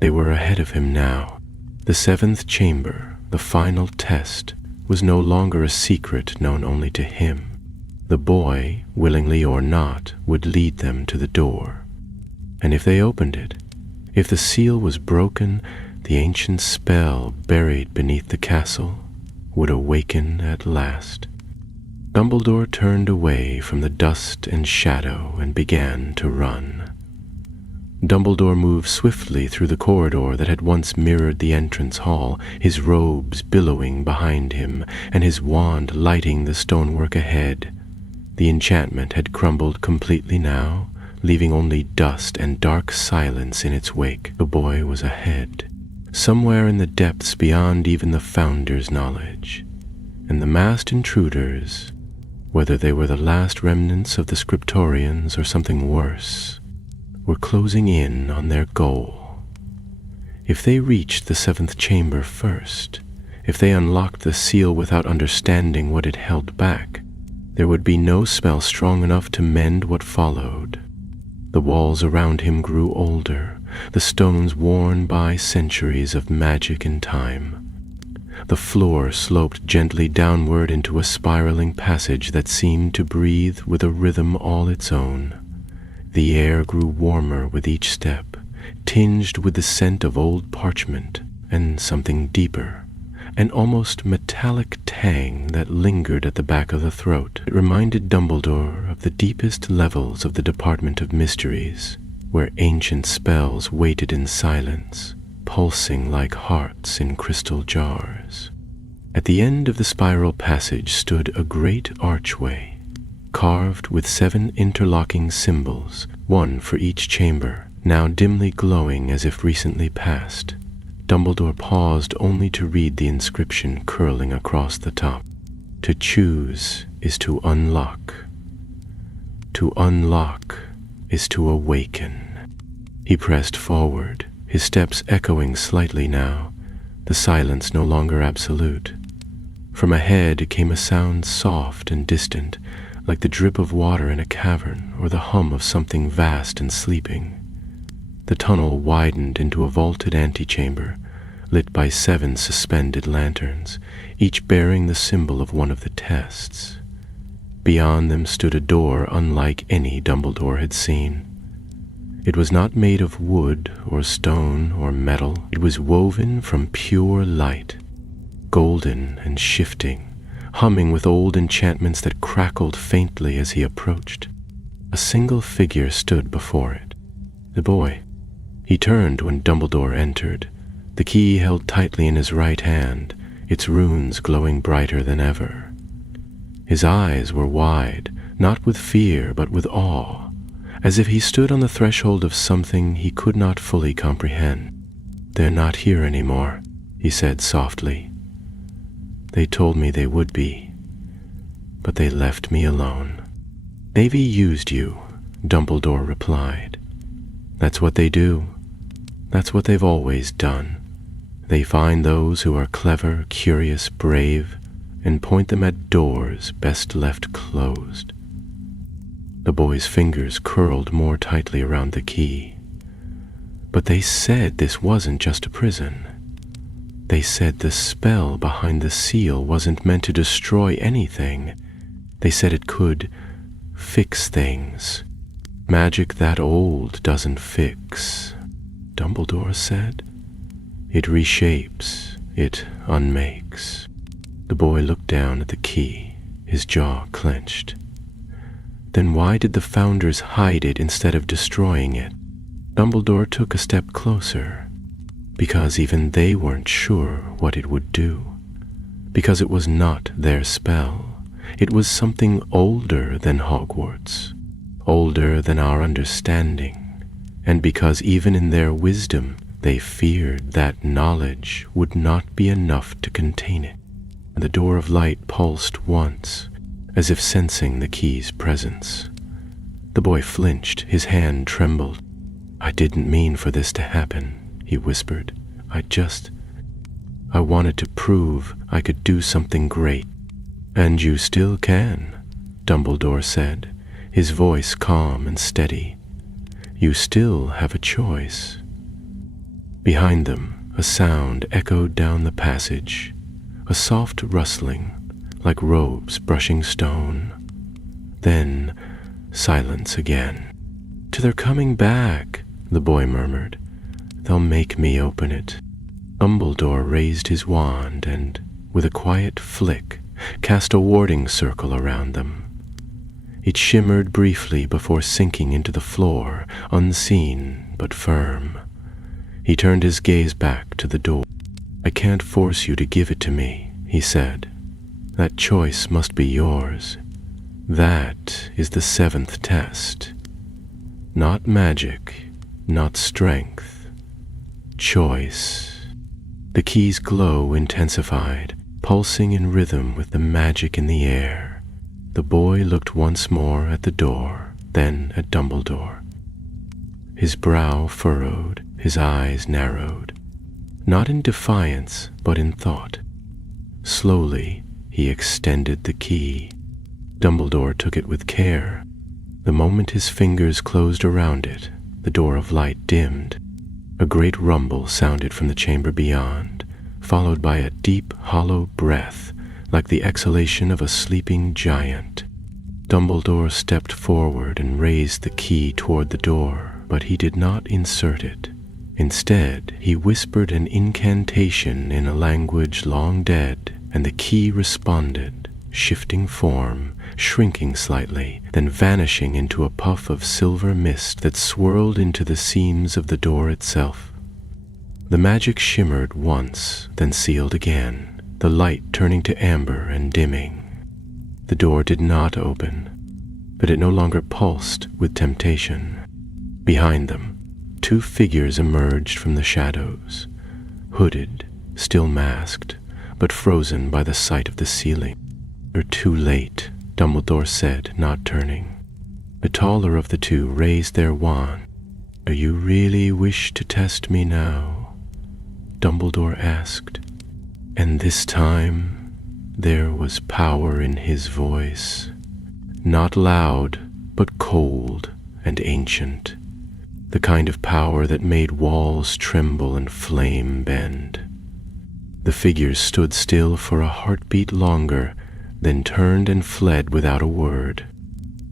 They were ahead of him now. The seventh chamber, the final test, was no longer a secret known only to him. The boy, willingly or not, would lead them to the door. And if they opened it, if the seal was broken, the ancient spell buried beneath the castle would awaken at last. Dumbledore turned away from the dust and shadow and began to run. Dumbledore moved swiftly through the corridor that had once mirrored the entrance hall, his robes billowing behind him, and his wand lighting the stonework ahead. The enchantment had crumbled completely now, leaving only dust and dark silence in its wake. The boy was ahead, somewhere in the depths beyond even the Founder's knowledge. And the masked intruders, whether they were the last remnants of the Scriptorians or something worse, were closing in on their goal. If they reached the seventh chamber first, if they unlocked the seal without understanding what it held back, there would be no spell strong enough to mend what followed. The walls around him grew older, the stones worn by centuries of magic and time. The floor sloped gently downward into a spiraling passage that seemed to breathe with a rhythm all its own. The air grew warmer with each step, tinged with the scent of old parchment and something deeper, an almost metallic tang that lingered at the back of the throat. It reminded Dumbledore of the deepest levels of the Department of Mysteries, where ancient spells waited in silence, pulsing like hearts in crystal jars. At the end of the spiral passage stood a great archway, carved with 7 interlocking symbols, one for each chamber, now dimly glowing as if recently passed. Dumbledore paused only to read the inscription curling across the top. To choose is to unlock. To unlock is to awaken. He pressed forward, his steps echoing slightly now, the silence no longer absolute. From ahead came a sound soft and distant, like the drip of water in a cavern or the hum of something vast and sleeping. The tunnel widened into a vaulted antechamber, lit by 7 suspended lanterns, each bearing the symbol of one of the tests. Beyond them stood a door unlike any Dumbledore had seen. It was not made of wood or stone or metal. It was woven from pure light, golden and shifting, humming with old enchantments that crackled faintly as he approached. A single figure stood before it. The boy. He turned when Dumbledore entered, the key held tightly in his right hand, its runes glowing brighter than ever. His eyes were wide, not with fear but with awe, as if he stood on the threshold of something he could not fully comprehend. "They're not here anymore," he said softly. "They told me they would be, but they left me alone." "They've used you," Dumbledore replied. "That's what they do. That's what they've always done. They find those who are clever, curious, brave, and point them at doors best left closed." The boy's fingers curled more tightly around the key. "But they said this wasn't just a prison. They said the spell behind the seal wasn't meant to destroy anything. They said it could fix things. Magic that old doesn't fix," Dumbledore said. "It reshapes, it unmakes." The boy looked down at the key, his jaw clenched. "Then why did the Founders hide it instead of destroying it?" Dumbledore took a step closer. "Because even they weren't sure what it would do. Because it was not their spell. It was something older than Hogwarts, older than our understanding. And because even in their wisdom, they feared that knowledge would not be enough to contain it." The door of light pulsed once, as if sensing the key's presence. The boy flinched, his hand trembled. "I didn't mean for this to happen," he whispered. I wanted to prove I could do something great." "And you still can," Dumbledore said, his voice calm and steady. "You still have a choice." Behind them, a sound echoed down the passage, a soft rustling, like robes brushing stone. Then silence again. "They're coming back," the boy murmured. "They'll make me open it." Dumbledore raised his wand and, with a quiet flick, cast a warding circle around them. It shimmered briefly before sinking into the floor, unseen but firm. He turned his gaze back to the door. "I can't force you to give it to me," he said. "That choice must be yours. That is the 7th test. Not magic, not strength. Choice." The key's glow intensified, pulsing in rhythm with the magic in the air. The boy looked once more at the door, then at Dumbledore. His brow furrowed, his eyes narrowed, not in defiance, but in thought. Slowly, he extended the key. Dumbledore took it with care. The moment his fingers closed around it, the door of light dimmed. A great rumble sounded from the chamber beyond, followed by a deep, hollow breath, like the exhalation of a sleeping giant. Dumbledore stepped forward and raised the key toward the door, but he did not insert it. Instead, he whispered an incantation in a language long dead, and the key responded, shifting form, shrinking slightly, then vanishing into a puff of silver mist that swirled into the seams of the door itself. The magic shimmered once, then sealed again, the light turning to amber and dimming. The door did not open, but it no longer pulsed with temptation. Behind them, 2 figures emerged from the shadows, hooded, still masked, but frozen by the sight of the ceiling. "You're too late," Dumbledore said, not turning. The taller of the 2 raised their wand. "Do you really wish to test me now?" Dumbledore asked. And this time, there was power in his voice. Not loud, but cold and ancient. The kind of power that made walls tremble and flame bend. The figures stood still for a heartbeat longer, then turned and fled without a word.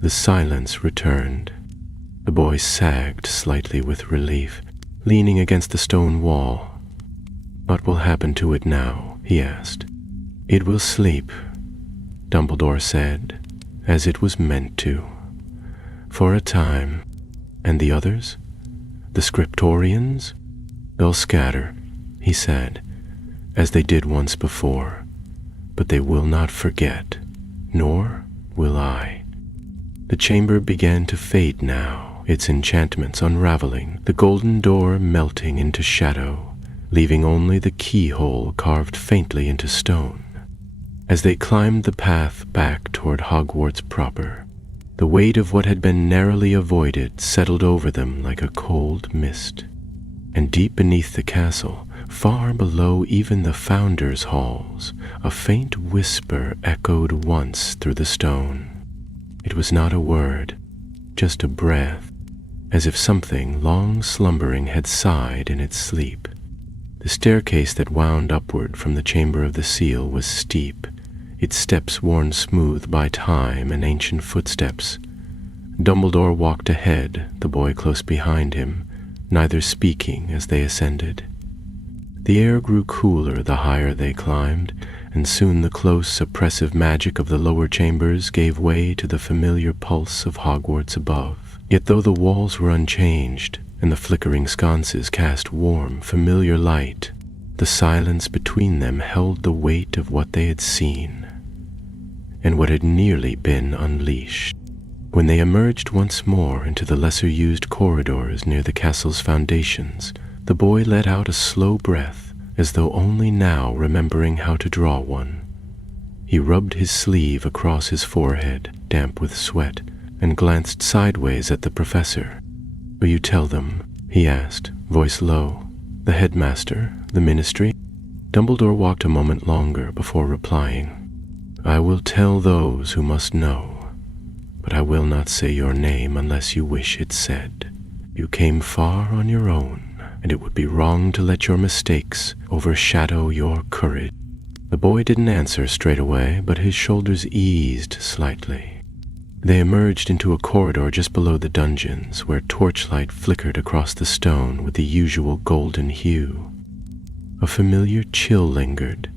The silence returned. The boy sagged slightly with relief, leaning against the stone wall. "What will happen to it now?" he asked. "It will sleep," Dumbledore said, "as it was meant to. For a time. And the others? The Scriptorians? They'll scatter," he said, "as they did once before. But they will not forget, nor will I." The chamber began to fade now, its enchantments unraveling, the golden door melting into shadow, leaving only the keyhole carved faintly into stone. As they climbed the path back toward Hogwarts proper, the weight of what had been narrowly avoided settled over them like a cold mist. And deep beneath the castle, far below even the Founders' halls, a faint whisper echoed once through the stone. It was not a word, just a breath, as if something long slumbering had sighed in its sleep. The staircase that wound upward from the Chamber of the Seal was steep, its steps worn smooth by time and ancient footsteps. Dumbledore walked ahead, the boy close behind him, neither speaking as they ascended. The air grew cooler the higher they climbed, and soon the close, oppressive magic of the lower chambers gave way to the familiar pulse of Hogwarts above. Yet though the walls were unchanged, and the flickering sconces cast warm, familiar light, the silence between them held the weight of what they had seen, and what had nearly been unleashed. When they emerged once more into the lesser-used corridors near the castle's foundations, the boy let out a slow breath, as though only now remembering how to draw one. He rubbed his sleeve across his forehead, damp with sweat, and glanced sideways at the professor. "Will you tell them?" he asked, voice low. "The headmaster, the ministry?" Dumbledore walked a moment longer before replying. "I will tell those who must know, but I will not say your name unless you wish it said. You came far on your own, and it would be wrong to let your mistakes overshadow your courage." The boy didn't answer straight away, but his shoulders eased slightly. They emerged into a corridor just below the dungeons, where torchlight flickered across the stone with the usual golden hue. A familiar chill lingered,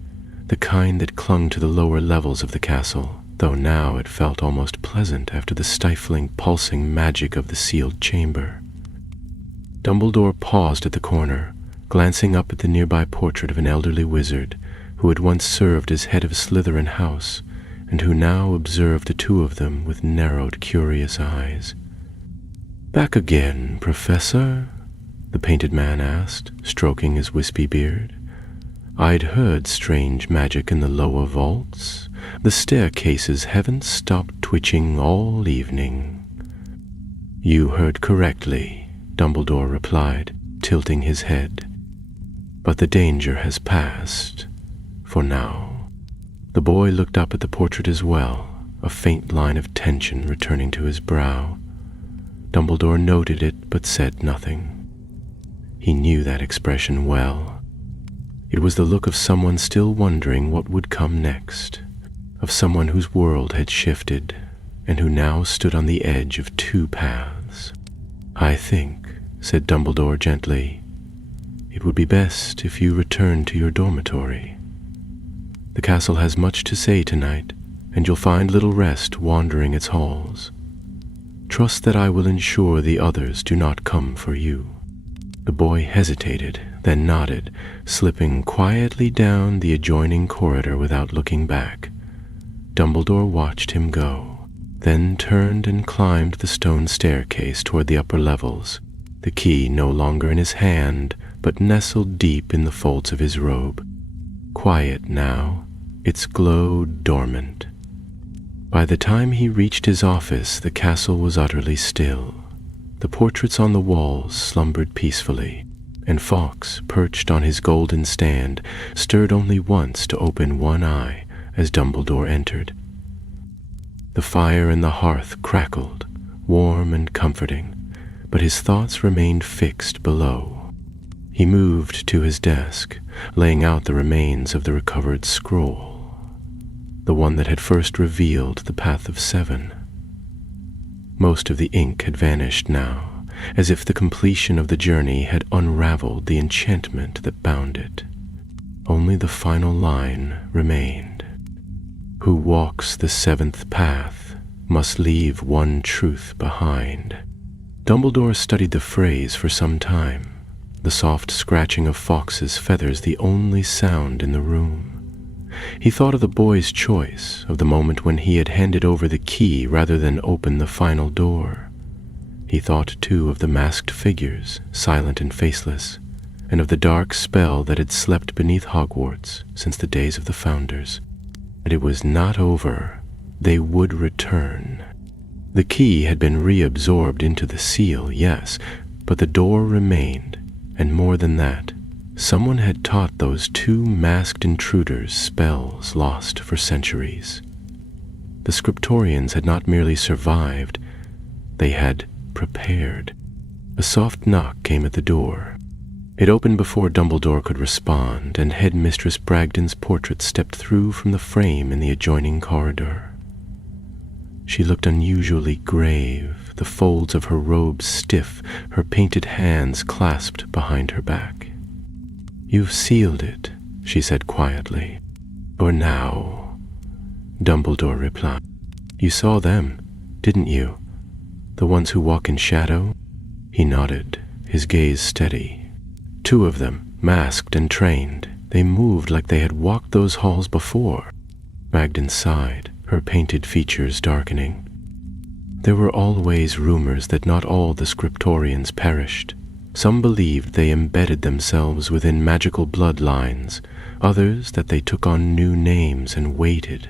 the kind that clung to the lower levels of the castle, though now it felt almost pleasant after the stifling, pulsing magic of the sealed chamber. Dumbledore paused at the corner, glancing up at the nearby portrait of an elderly wizard who had once served as head of Slytherin House, and who now observed the two of them with narrowed, curious eyes. "Back again, Professor?" the painted man asked, stroking his wispy beard. "I'd heard strange magic in the lower vaults. The staircases haven't stopped twitching all evening." "You heard correctly," Dumbledore replied, tilting his head. "But the danger has passed, for now." The boy looked up at the portrait as well, a faint line of tension returning to his brow. Dumbledore noted it but said nothing. He knew that expression well. It was the look of someone still wondering what would come next, of someone whose world had shifted, and who now stood on the edge of two paths. "I think," said Dumbledore gently, "it would be best if you returned to your dormitory. The castle has much to say tonight, and you'll find little rest wandering its halls. Trust that I will ensure the others do not come for you." The boy hesitated, then nodded, slipping quietly down the adjoining corridor without looking back. Dumbledore watched him go, then turned and climbed the stone staircase toward the upper levels, the key no longer in his hand, but nestled deep in the folds of his robe. Quiet now, its glow dormant. By the time he reached his office, the castle was utterly still. The portraits on the walls slumbered peacefully, and Fawkes, perched on his golden stand, stirred only once to open one eye as Dumbledore entered. The fire in the hearth crackled, warm and comforting, but his thoughts remained fixed below. He moved to his desk, laying out the remains of the recovered scroll, the one that had first revealed the Path of Seven. Most of the ink had vanished now, as if the completion of the journey had unraveled the enchantment that bound it. Only the final line remained. Who walks the seventh path must leave one truth behind. Dumbledore studied the phrase for some time, the soft scratching of Fawkes's feathers the only sound in the room. He thought of the boy's choice, of the moment when he had handed over the key rather than open the final door. He thought, too, of the masked figures, silent and faceless, and of the dark spell that had slept beneath Hogwarts since the days of the Founders. But it was not over. They would return. The key had been reabsorbed into the seal, yes, but the door remained, and more than that, someone had taught those two masked intruders spells lost for centuries. The Scriptorians had not merely survived, they had prepared. A soft knock came at the door. It opened before Dumbledore could respond, and Headmistress Bragdon's portrait stepped through from the frame in the adjoining corridor. She looked unusually grave, the folds of her robe stiff, her painted hands clasped behind her back. "You've sealed it," she said quietly. "For now," Dumbledore replied. "You saw them, didn't you? The ones who walk in shadow?" He nodded, his gaze steady. "Two of them, masked and trained. They moved like they had walked those halls before." Bragdon sighed, her painted features darkening. There were always rumors that not all the Scriptorians perished. Some believed they embedded themselves within magical bloodlines, others that they took on new names and waited.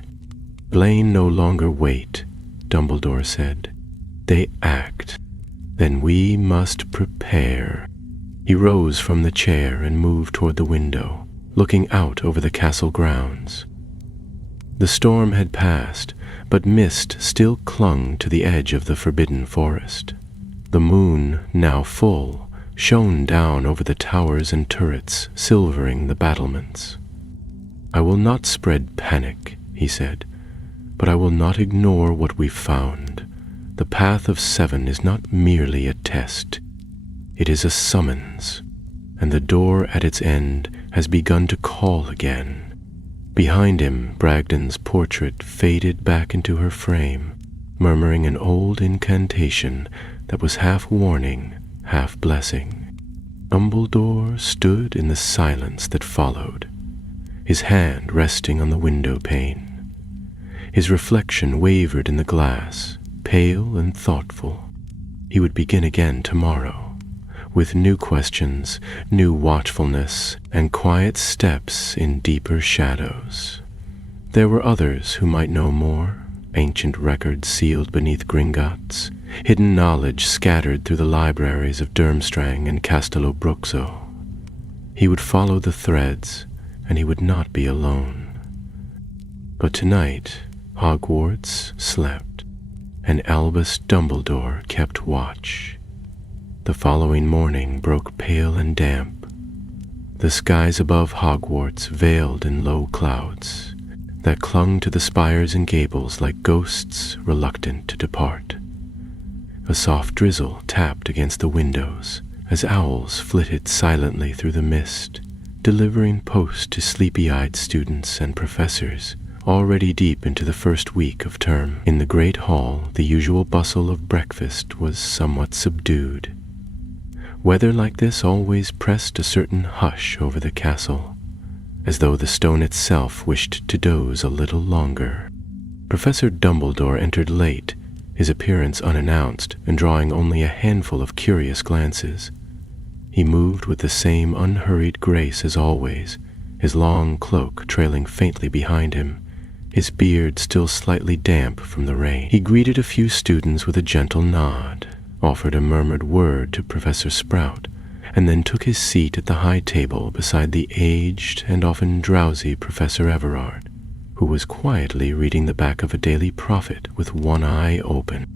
"Blaine no longer wait," Dumbledore said. "They act. Then we must prepare." He rose from the chair and moved toward the window, looking out over the castle grounds. The storm had passed, but mist still clung to the edge of the forbidden forest. The moon, now full, shone down over the towers and turrets, silvering the battlements. "I will not spread panic," he said, "but I will not ignore what we've found. The Path of Seven is not merely a test. It is a summons, and the door at its end has begun to call again." Behind him, Bragdon's portrait faded back into her frame, murmuring an old incantation that was half warning, half blessing. Dumbledore stood in the silence that followed, his hand resting on the window pane. His reflection wavered in the glass, pale and thoughtful. He would begin again tomorrow, with new questions, new watchfulness, and quiet steps in deeper shadows. There were others who might know more, ancient records sealed beneath Gringotts, hidden knowledge scattered through the libraries of Durmstrang and Castello Bruxo. He would follow the threads, and he would not be alone. But tonight, Hogwarts slept, and Albus Dumbledore kept watch. The following morning broke pale and damp, the skies above Hogwarts veiled in low clouds that clung to the spires and gables like ghosts reluctant to depart. A soft drizzle tapped against the windows as owls flitted silently through the mist, delivering post to sleepy-eyed students and professors already deep into the first week of term. In the great hall, the usual bustle of breakfast was somewhat subdued. Weather like this always pressed a certain hush over the castle, as though the stone itself wished to doze a little longer. Professor Dumbledore entered late, his appearance unannounced and drawing only a handful of curious glances. He moved with the same unhurried grace as always, his long cloak trailing faintly behind him, his beard still slightly damp from the rain. He greeted a few students with a gentle nod, offered a murmured word to Professor Sprout, and then took his seat at the high table beside the aged and often drowsy Professor Everard, who was quietly reading the back of a daily prophet with one eye open.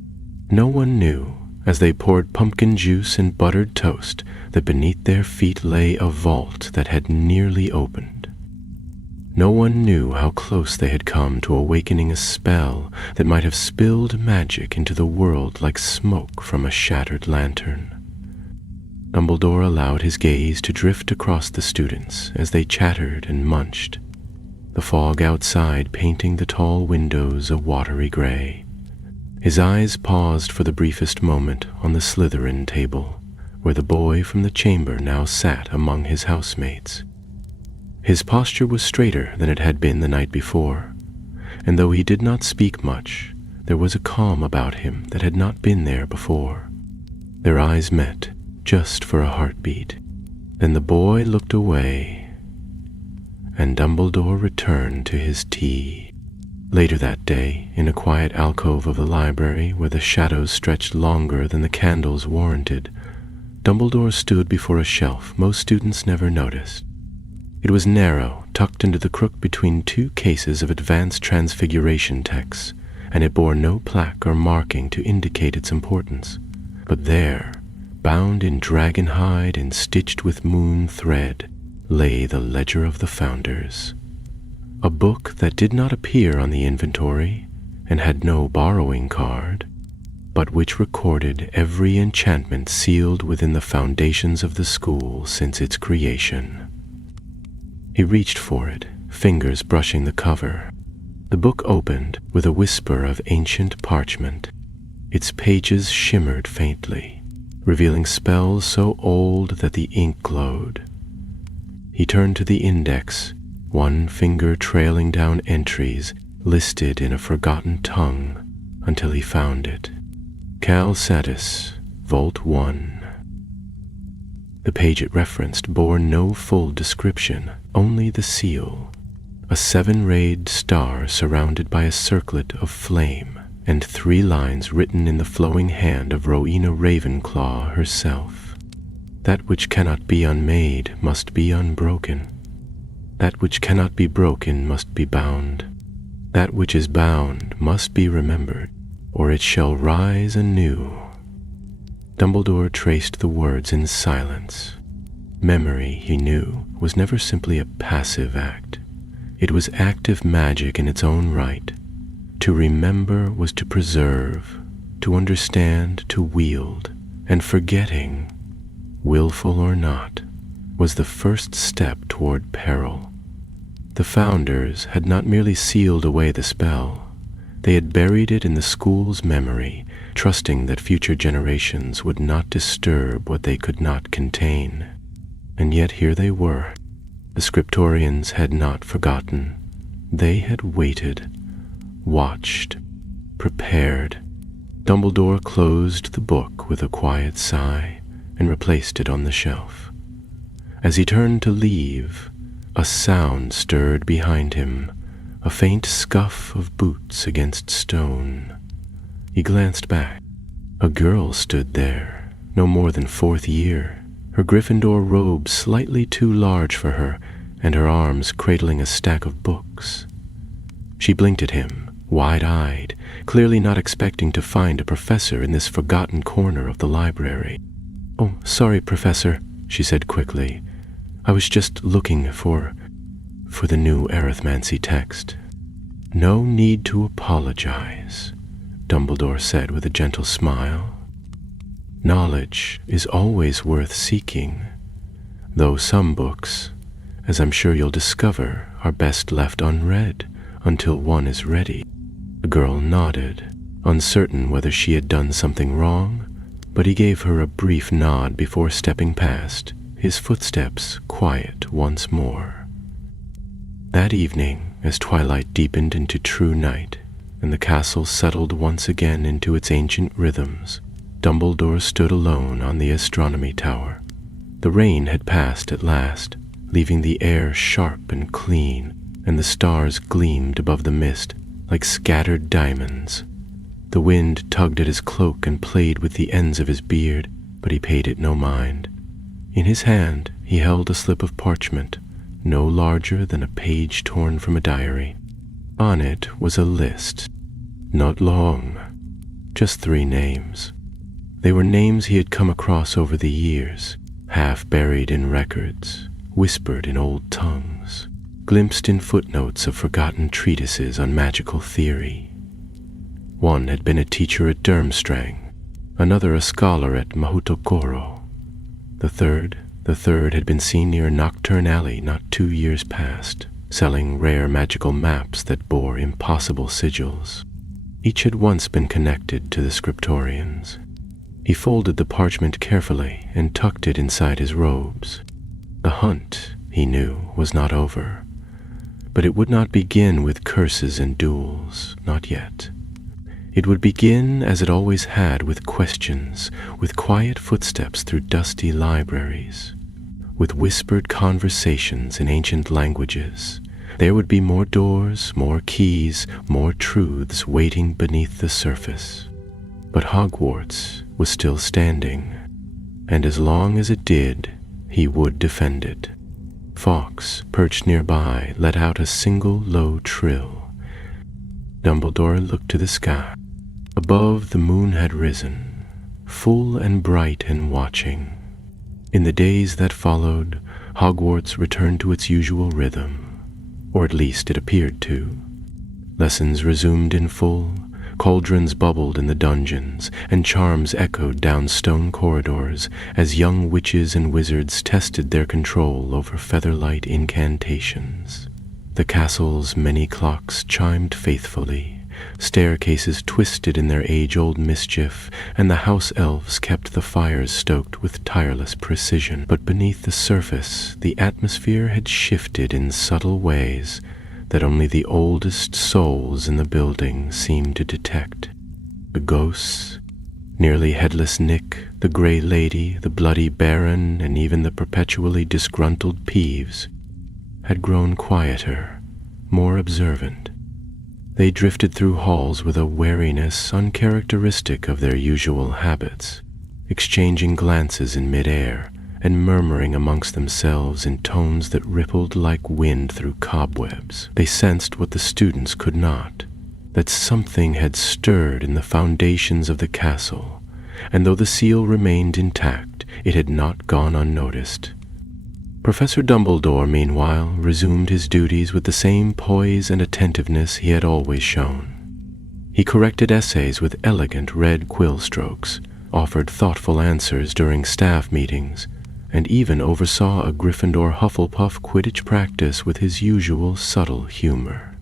No one knew, as they poured pumpkin juice and buttered toast, that beneath their feet lay a vault that had nearly opened. No one knew how close they had come to awakening a spell that might have spilled magic into the world like smoke from a shattered lantern. Dumbledore allowed his gaze to drift across the students as they chattered and munched, the fog outside painting the tall windows a watery gray. His eyes paused for the briefest moment on the Slytherin table, where the boy from the chamber now sat among his housemates. His posture was straighter than it had been the night before, and though he did not speak much, there was a calm about him that had not been there before. Their eyes met, just for a heartbeat. Then the boy looked away, and Dumbledore returned to his tea. Later that day, in a quiet alcove of the library where the shadows stretched longer than the candles warranted, Dumbledore stood before a shelf most students never noticed. It was narrow, tucked into the crook between two cases of advanced transfiguration texts, and it bore no plaque or marking to indicate its importance. But there, bound in dragon hide and stitched with moon thread, lay the Ledger of the Founders, a book that did not appear on the inventory and had no borrowing card, but which recorded every enchantment sealed within the foundations of the school since its creation. He reached for it, fingers brushing the cover. The book opened with a whisper of ancient parchment. Its pages shimmered faintly, revealing spells so old that the ink glowed. He turned to the index, one finger trailing down entries listed in a forgotten tongue until he found it. Cal Satis, Vault 1. The page it referenced bore no full description, only the seal, a 7-rayed star surrounded by a circlet of flame, and 3 lines written in the flowing hand of Rowena Ravenclaw herself. That which cannot be unmade must be unbroken. That which cannot be broken must be bound. That which is bound must be remembered, or it shall rise anew. Dumbledore traced the words in silence. Memory, he knew, was never simply a passive act. It was active magic in its own right. To remember was to preserve, to understand, to wield, and forgetting, willful or not, was the first step toward peril. The Founders had not merely sealed away the spell, they had buried it in the school's memory, trusting that future generations would not disturb what they could not contain. And yet here they were. The Scriptorians had not forgotten. They had waited, watched, prepared. Dumbledore closed the book with a quiet sigh and replaced it on the shelf. As he turned to leave, a sound stirred behind him, a faint scuff of boots against stone. He glanced back. A girl stood there, no more than 4th year, her Gryffindor robe slightly too large for her, and her arms cradling a stack of books. She blinked at him, wide-eyed, clearly not expecting to find a professor in this forgotten corner of the library. "Oh, sorry, Professor," she said quickly. "I was just looking for the new arithmancy text." "No need to apologize," Dumbledore said with a gentle smile. "Knowledge is always worth seeking, though some books, as I'm sure you'll discover, are best left unread until one is ready." The girl nodded, uncertain whether she had done something wrong, but he gave her a brief nod before stepping past, his footsteps quiet once more. That evening, as twilight deepened into true night, and the castle settled once again into its ancient rhythms, Dumbledore stood alone on the astronomy tower. The rain had passed at last, leaving the air sharp and clean, and the stars gleamed above the mist like scattered diamonds. The wind tugged at his cloak and played with the ends of his beard, but he paid it no mind. In his hand he held a slip of parchment, no larger than a page torn from a diary. On it was a list, not long, just 3 names. They were names he had come across over the years, half buried in records, whispered in old tongues, glimpsed in footnotes of forgotten treatises on magical theory. One had been a teacher at Durmstrang, another a scholar at Mahutokoro. The third had been seen near Nocturne Alley not 2 years past, selling rare magical maps that bore impossible sigils. Each had once been connected to the scriptorians. He folded the parchment carefully and tucked it inside his robes. The hunt, he knew, was not over, but it would not begin with curses and duels, not yet. It would begin as it always had, with questions, with quiet footsteps through dusty libraries, with whispered conversations in ancient languages. There would be more doors, more keys, more truths waiting beneath the surface. But Hogwarts was still standing, and as long as it did, he would defend it. Fawkes, perched nearby, let out a single low trill. Dumbledore looked to the sky. Above, the moon had risen, full and bright and watching. In the days that followed, Hogwarts returned to its usual rhythm, or at least it appeared to. Lessons resumed in full, cauldrons bubbled in the dungeons, and charms echoed down stone corridors as young witches and wizards tested their control over featherlight incantations. The castle's many clocks chimed faithfully, staircases twisted in their age-old mischief, and the house elves kept the fires stoked with tireless precision. But beneath the surface, the atmosphere had shifted in subtle ways that only the oldest souls in the building seemed to detect. The ghosts, nearly headless Nick, the Grey Lady, the Bloody Baron, and even the perpetually disgruntled Peeves, had grown quieter, more observant. They drifted through halls with a wariness uncharacteristic of their usual habits, exchanging glances in mid-air and murmuring amongst themselves in tones that rippled like wind through cobwebs. They sensed what the students could not, that something had stirred in the foundations of the castle, and though the seal remained intact, it had not gone unnoticed. Professor Dumbledore, meanwhile, resumed his duties with the same poise and attentiveness he had always shown. He corrected essays with elegant red quill strokes, offered thoughtful answers during staff meetings, and even oversaw a Gryffindor Hufflepuff Quidditch practice with his usual subtle humor.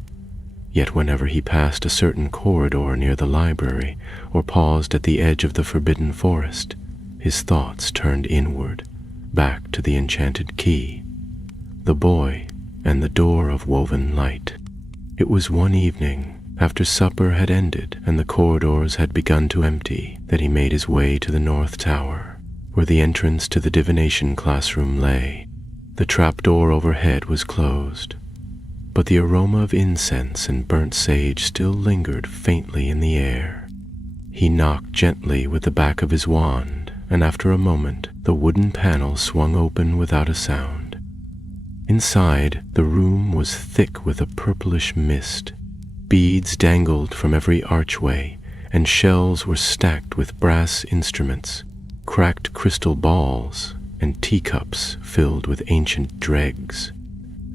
Yet whenever he passed a certain corridor near the library or paused at the edge of the Forbidden Forest, his thoughts turned inward, back to the enchanted key, the boy, and the door of woven light. It was one evening, after supper had ended and the corridors had begun to empty, that he made his way to the North Tower, where the entrance to the divination classroom lay. The trapdoor overhead was closed, but the aroma of incense and burnt sage still lingered faintly in the air. He knocked gently with the back of his wand, and after a moment, the wooden panel swung open without a sound. Inside, the room was thick with a purplish mist. Beads dangled from every archway, and shelves were stacked with brass instruments, cracked crystal balls, and teacups filled with ancient dregs.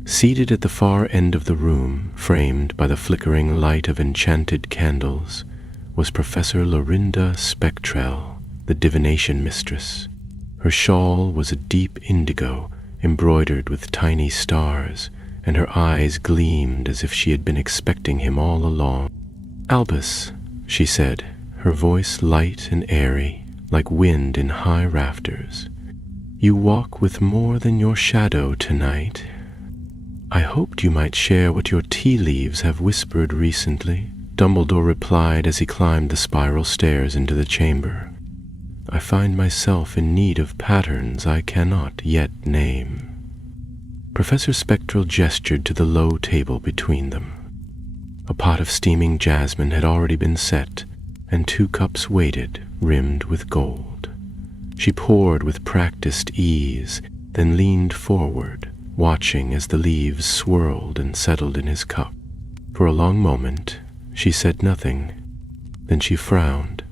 Seated at the far end of the room, framed by the flickering light of enchanted candles, was Professor Lorinda Spectrel, the divination mistress. Her shawl was a deep indigo, embroidered with tiny stars, and her eyes gleamed as if she had been expecting him all along. "Albus," she said, her voice light and airy, like wind in high rafters, "you walk with more than your shadow tonight. I hoped you might share what your tea leaves have whispered recently." Dumbledore replied as he climbed the spiral stairs into the chamber. "I find myself in need of patterns I cannot yet name." Professor Spectral gestured to the low table between them. A pot of steaming jasmine had already been set, and 2 cups waited, rimmed with gold. She poured with practiced ease, then leaned forward, watching as the leaves swirled and settled in his cup. For a long moment, she said nothing. Then she frowned.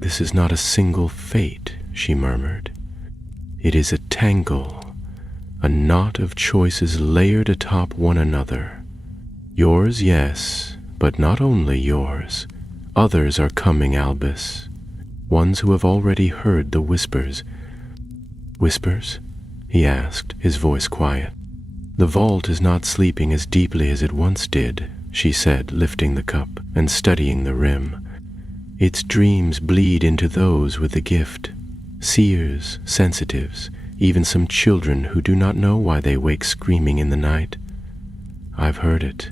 "This is not a single fate," she murmured. "It is a tangle, a knot of choices layered atop one another. Yours, yes, but not only yours. Others are coming, Albus. Ones who have already heard the whispers. Whispers? He asked, his voice quiet. The vault is not sleeping as deeply as it once did, she said, lifting the cup and studying the rim. Its dreams bleed into those with the gift. Seers, sensitives, even some children who do not know why they wake screaming in the night. I've heard it.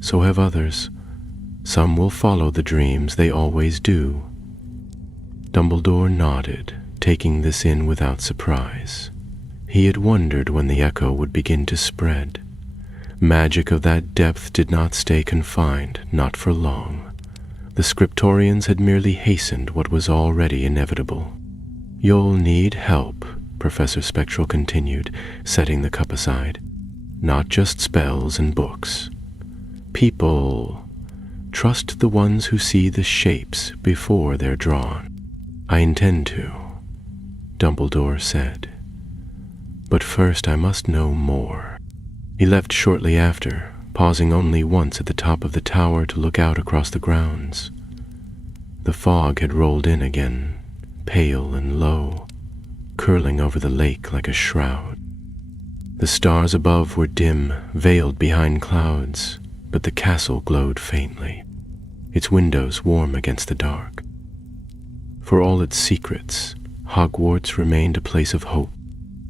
So have others. Some will follow the dreams, they always do. Dumbledore nodded, taking this in without surprise. He had wondered when the echo would begin to spread. Magic of that depth did not stay confined, not for long. The Scriptorians had merely hastened what was already inevitable. You'll need help, Professor Spectral continued, setting the cup aside. Not just spells and books. People. Trust the ones who see the shapes before they're drawn. I intend to, Dumbledore said. But first I must know more. He left shortly after, pausing only once at the top of the tower to look out across the grounds. The fog had rolled in again, pale and low, curling over the lake like a shroud. The stars above were dim, veiled behind clouds, but the castle glowed faintly, its windows warm against the dark. For all its secrets, Hogwarts remained a place of hope.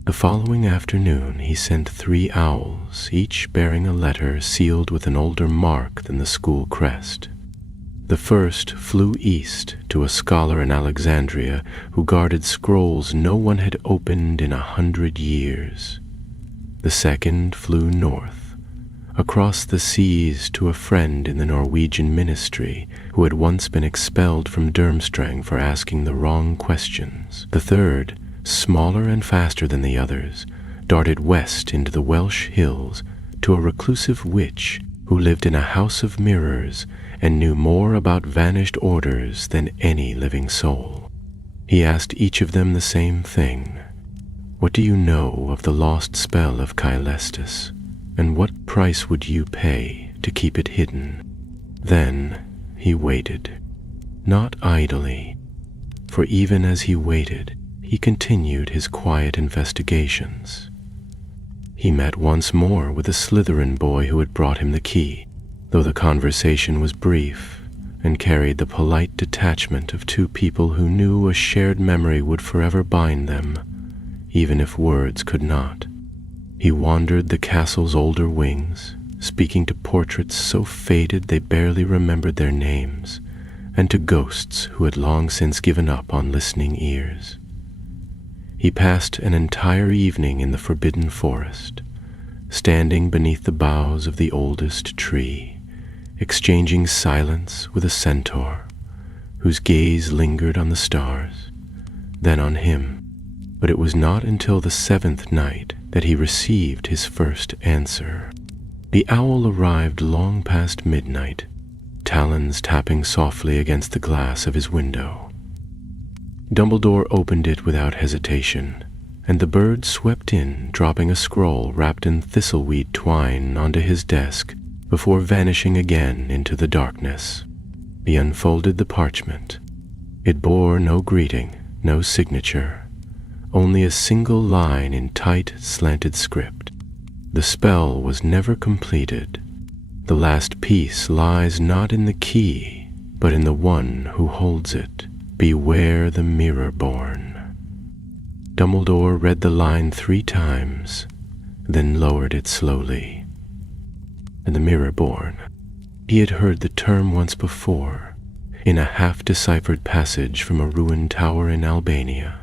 The following afternoon he sent 3 owls, each bearing a letter sealed with an older mark than the school crest. The first flew east to a scholar in Alexandria who guarded scrolls no one had opened in 100 years. The second flew north, across the seas to a friend in the Norwegian ministry who had once been expelled from Durmstrang for asking the wrong questions. The third, smaller and faster than the others, darted west into the Welsh hills to a reclusive witch who lived in a house of mirrors and knew more about vanished orders than any living soul. He asked each of them the same thing. What do you know of the lost spell of Caelestis, and what price would you pay to keep it hidden? Then he waited, not idly, for even as he waited, he continued his quiet investigations. He met once more with a Slytherin boy who had brought him the key, though the conversation was brief and carried the polite detachment of 2 people who knew a shared memory would forever bind them, even if words could not. He wandered the castle's older wings, speaking to portraits so faded they barely remembered their names, and to ghosts who had long since given up on listening ears. He passed an entire evening in the Forbidden Forest, standing beneath the boughs of the oldest tree, exchanging silence with a centaur, whose gaze lingered on the stars, then on him. But it was not until the 7th night that he received his first answer. The owl arrived long past midnight, talons tapping softly against the glass of his window. Dumbledore opened it without hesitation, and the bird swept in, dropping a scroll wrapped in thistleweed twine onto his desk before vanishing again into the darkness. He unfolded the parchment. It bore no greeting, no signature, only a single line in tight, slanted script. The spell was never completed. The last piece lies not in the key, but in the one who holds it. Beware the Mirror-born. Dumbledore read the line 3 times, then lowered it slowly. And the Mirror-born. He had heard the term once before, in a half-deciphered passage from a ruined tower in Albania,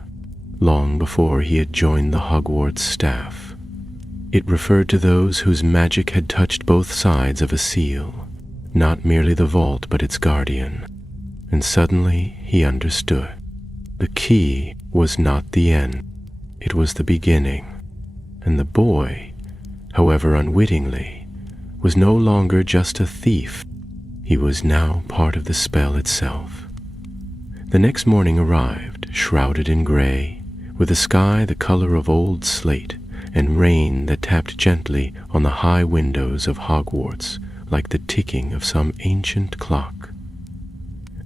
long before he had joined the Hogwarts staff. It referred to those whose magic had touched both sides of a seal, not merely the vault but its guardian. And suddenly he understood. The key was not the end, it was the beginning. And the boy, however unwittingly, was no longer just a thief. He was now part of the spell itself. The next morning arrived, shrouded in gray, with a sky the color of old slate and rain that tapped gently on the high windows of Hogwarts like the ticking of some ancient clock.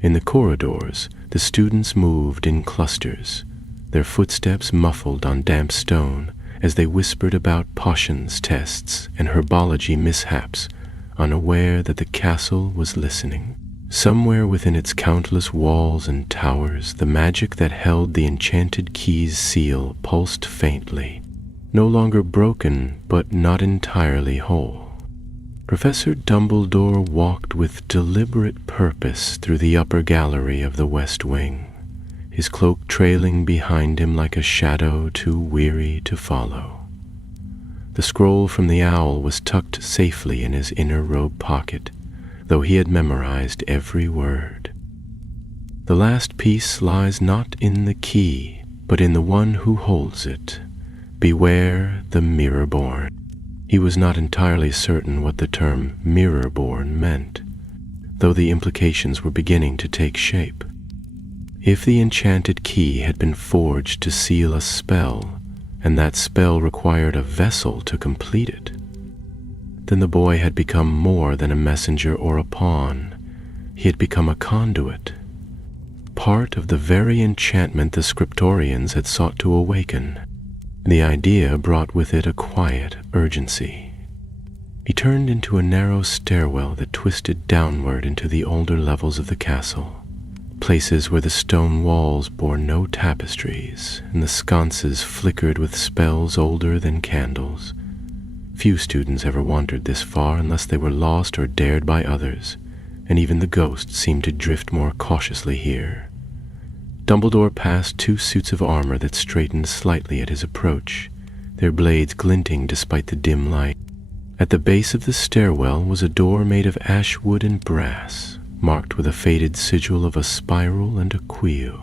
In the corridors, the students moved in clusters, their footsteps muffled on damp stone as they whispered about potions tests and herbology mishaps, unaware that the castle was listening. Somewhere within its countless walls and towers, the magic that held the enchanted key's seal pulsed faintly, no longer broken but not entirely whole. Professor Dumbledore walked with deliberate purpose through the upper gallery of the West Wing, his cloak trailing behind him like a shadow too weary to follow. The scroll from the owl was tucked safely in his inner robe pocket, though he had memorized every word. The last piece lies not in the key, but in the one who holds it. Beware the mirror-born. He was not entirely certain what the term mirror-born meant, though the implications were beginning to take shape. If the enchanted key had been forged to seal a spell, and that spell required a vessel to complete it, then the boy had become more than a messenger or a pawn. He had become a conduit, part of the very enchantment the scriptorians had sought to awaken. The idea brought with it a quiet urgency. He turned into a narrow stairwell that twisted downward into the older levels of the castle, places where the stone walls bore no tapestries and the sconces flickered with spells older than candles. Few students ever wandered this far unless they were lost or dared by others, and even the ghosts seemed to drift more cautiously here. Dumbledore passed 2 suits of armor that straightened slightly at his approach, their blades glinting despite the dim light. At the base of the stairwell was a door made of ash wood and brass, marked with a faded sigil of a spiral and a queue.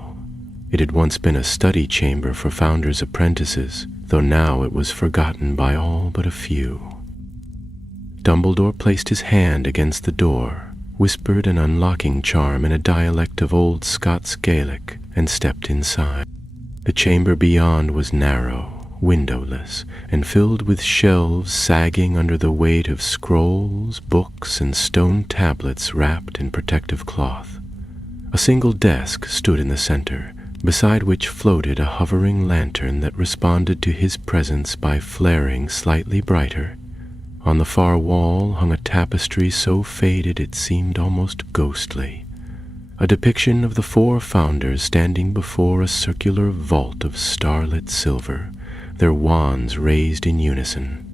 It had once been a study chamber for founders' apprentices, though now it was forgotten by all but a few. Dumbledore placed his hand against the door, whispered an unlocking charm in a dialect of old Scots Gaelic, and stepped inside. The chamber beyond was narrow, windowless, and filled with shelves sagging under the weight of scrolls, books, and stone tablets wrapped in protective cloth. A single desk stood in the center, beside which floated a hovering lantern that responded to his presence by flaring slightly brighter. On the far wall hung a tapestry so faded it seemed almost ghostly, a depiction of the 4 founders standing before a circular vault of starlit silver, their wands raised in unison.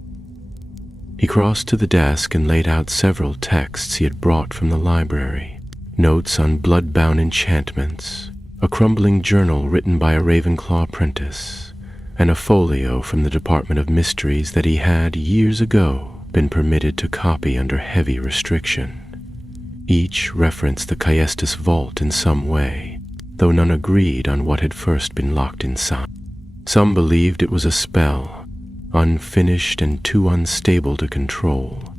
He crossed to the desk and laid out several texts he had brought from the library, notes on blood-bound enchantments, a crumbling journal written by a Ravenclaw apprentice, and a folio from the Department of Mysteries that he had, years ago, been permitted to copy under heavy restriction. Each referenced the Caestus vault in some way, though none agreed on what had first been locked inside. Some believed it was a spell, unfinished and too unstable to control.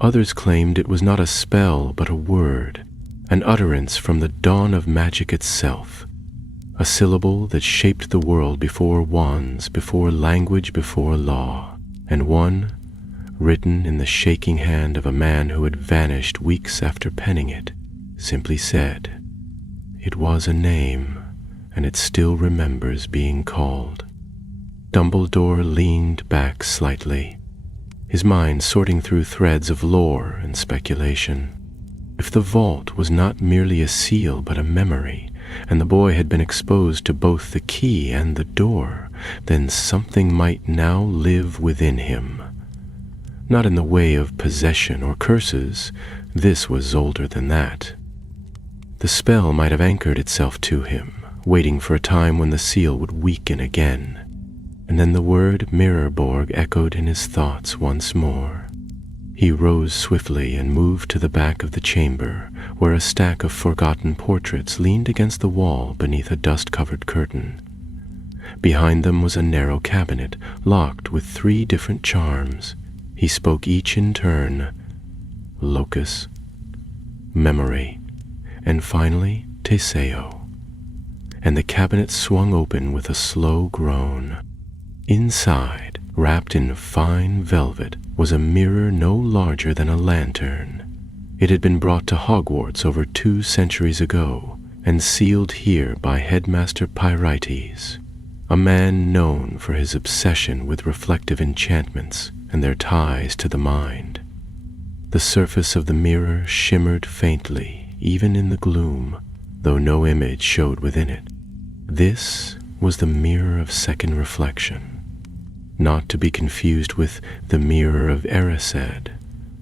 Others claimed it was not a spell but a word, an utterance from the dawn of magic itself, a syllable that shaped the world before wands, before language, before law, and one written in the shaking hand of a man who had vanished weeks after penning it, simply said, "It was a name, and it still remembers being called." Dumbledore leaned back slightly, his mind sorting through threads of lore and speculation. If the vault was not merely a seal but a memory, and the boy had been exposed to both the key and the door, then something might now live within him. Not in the way of possession or curses, this was older than that. The spell might have anchored itself to him, waiting for a time when the seal would weaken again, and then the word Mirrorborg echoed in his thoughts once more. He rose swiftly and moved to the back of the chamber, where a stack of forgotten portraits leaned against the wall beneath a dust-covered curtain. Behind them was a narrow cabinet, locked with 3 different charms. He spoke each in turn: Locus, Memory, and finally Teseo. And the cabinet swung open with a slow groan. Inside, Wrapped in fine velvet was a mirror no larger than a lantern. It had been brought to Hogwarts over 2 centuries ago and sealed here by Headmaster Pyrites, a man known for his obsession with reflective enchantments and their ties to the mind. The surface of the mirror shimmered faintly, even in the gloom, though no image showed within it. This was the mirror of second reflection, not to be confused with the mirror of Erised,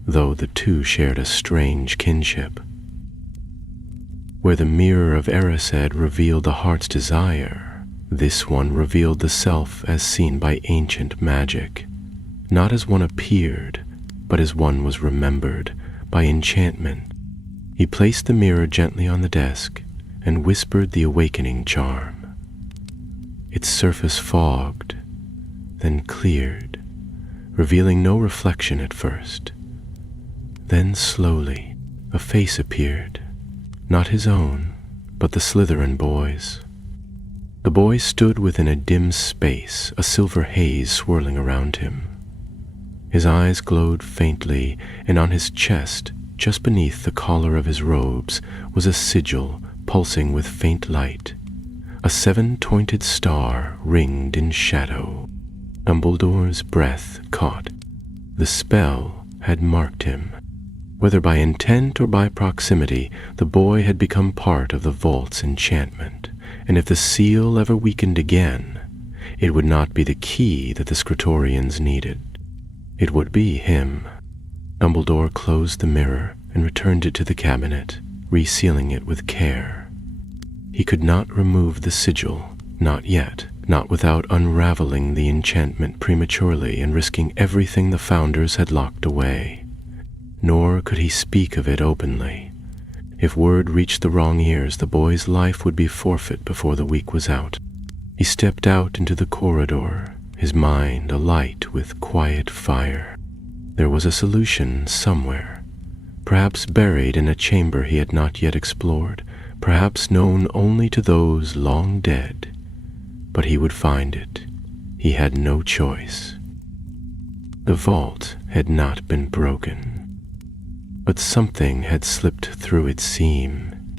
though the two shared a strange kinship. Where the mirror of Erised revealed the heart's desire, this one revealed the self as seen by ancient magic, not as one appeared, but as one was remembered by enchantment. He placed the mirror gently on the desk and whispered the awakening charm. Its surface fogged, then cleared, revealing no reflection at first. Then slowly, a face appeared, not his own, but the Slytherin boy's. The boy stood within a dim space, a silver haze swirling around him. His eyes glowed faintly, and on his chest, just beneath the collar of his robes, was a sigil pulsing with faint light. A 7-pointed star ringed in shadow. Dumbledore's breath caught. The spell had marked him. Whether by intent or by proximity, the boy had become part of the vault's enchantment, and if the seal ever weakened again, it would not be the key that the Scriptorians needed. It would be him. Dumbledore closed the mirror and returned it to the cabinet, resealing it with care. He could not remove the sigil, not yet, not without unraveling the enchantment prematurely and risking everything the founders had locked away. Nor could he speak of it openly. If word reached the wrong ears, the boy's life would be forfeit before the week was out. He stepped out into the corridor, his mind alight with quiet fire. There was a solution somewhere, perhaps buried in a chamber he had not yet explored, perhaps known only to those long dead. But he would find it. He had no choice. The vault had not been broken, but something had slipped through its seam,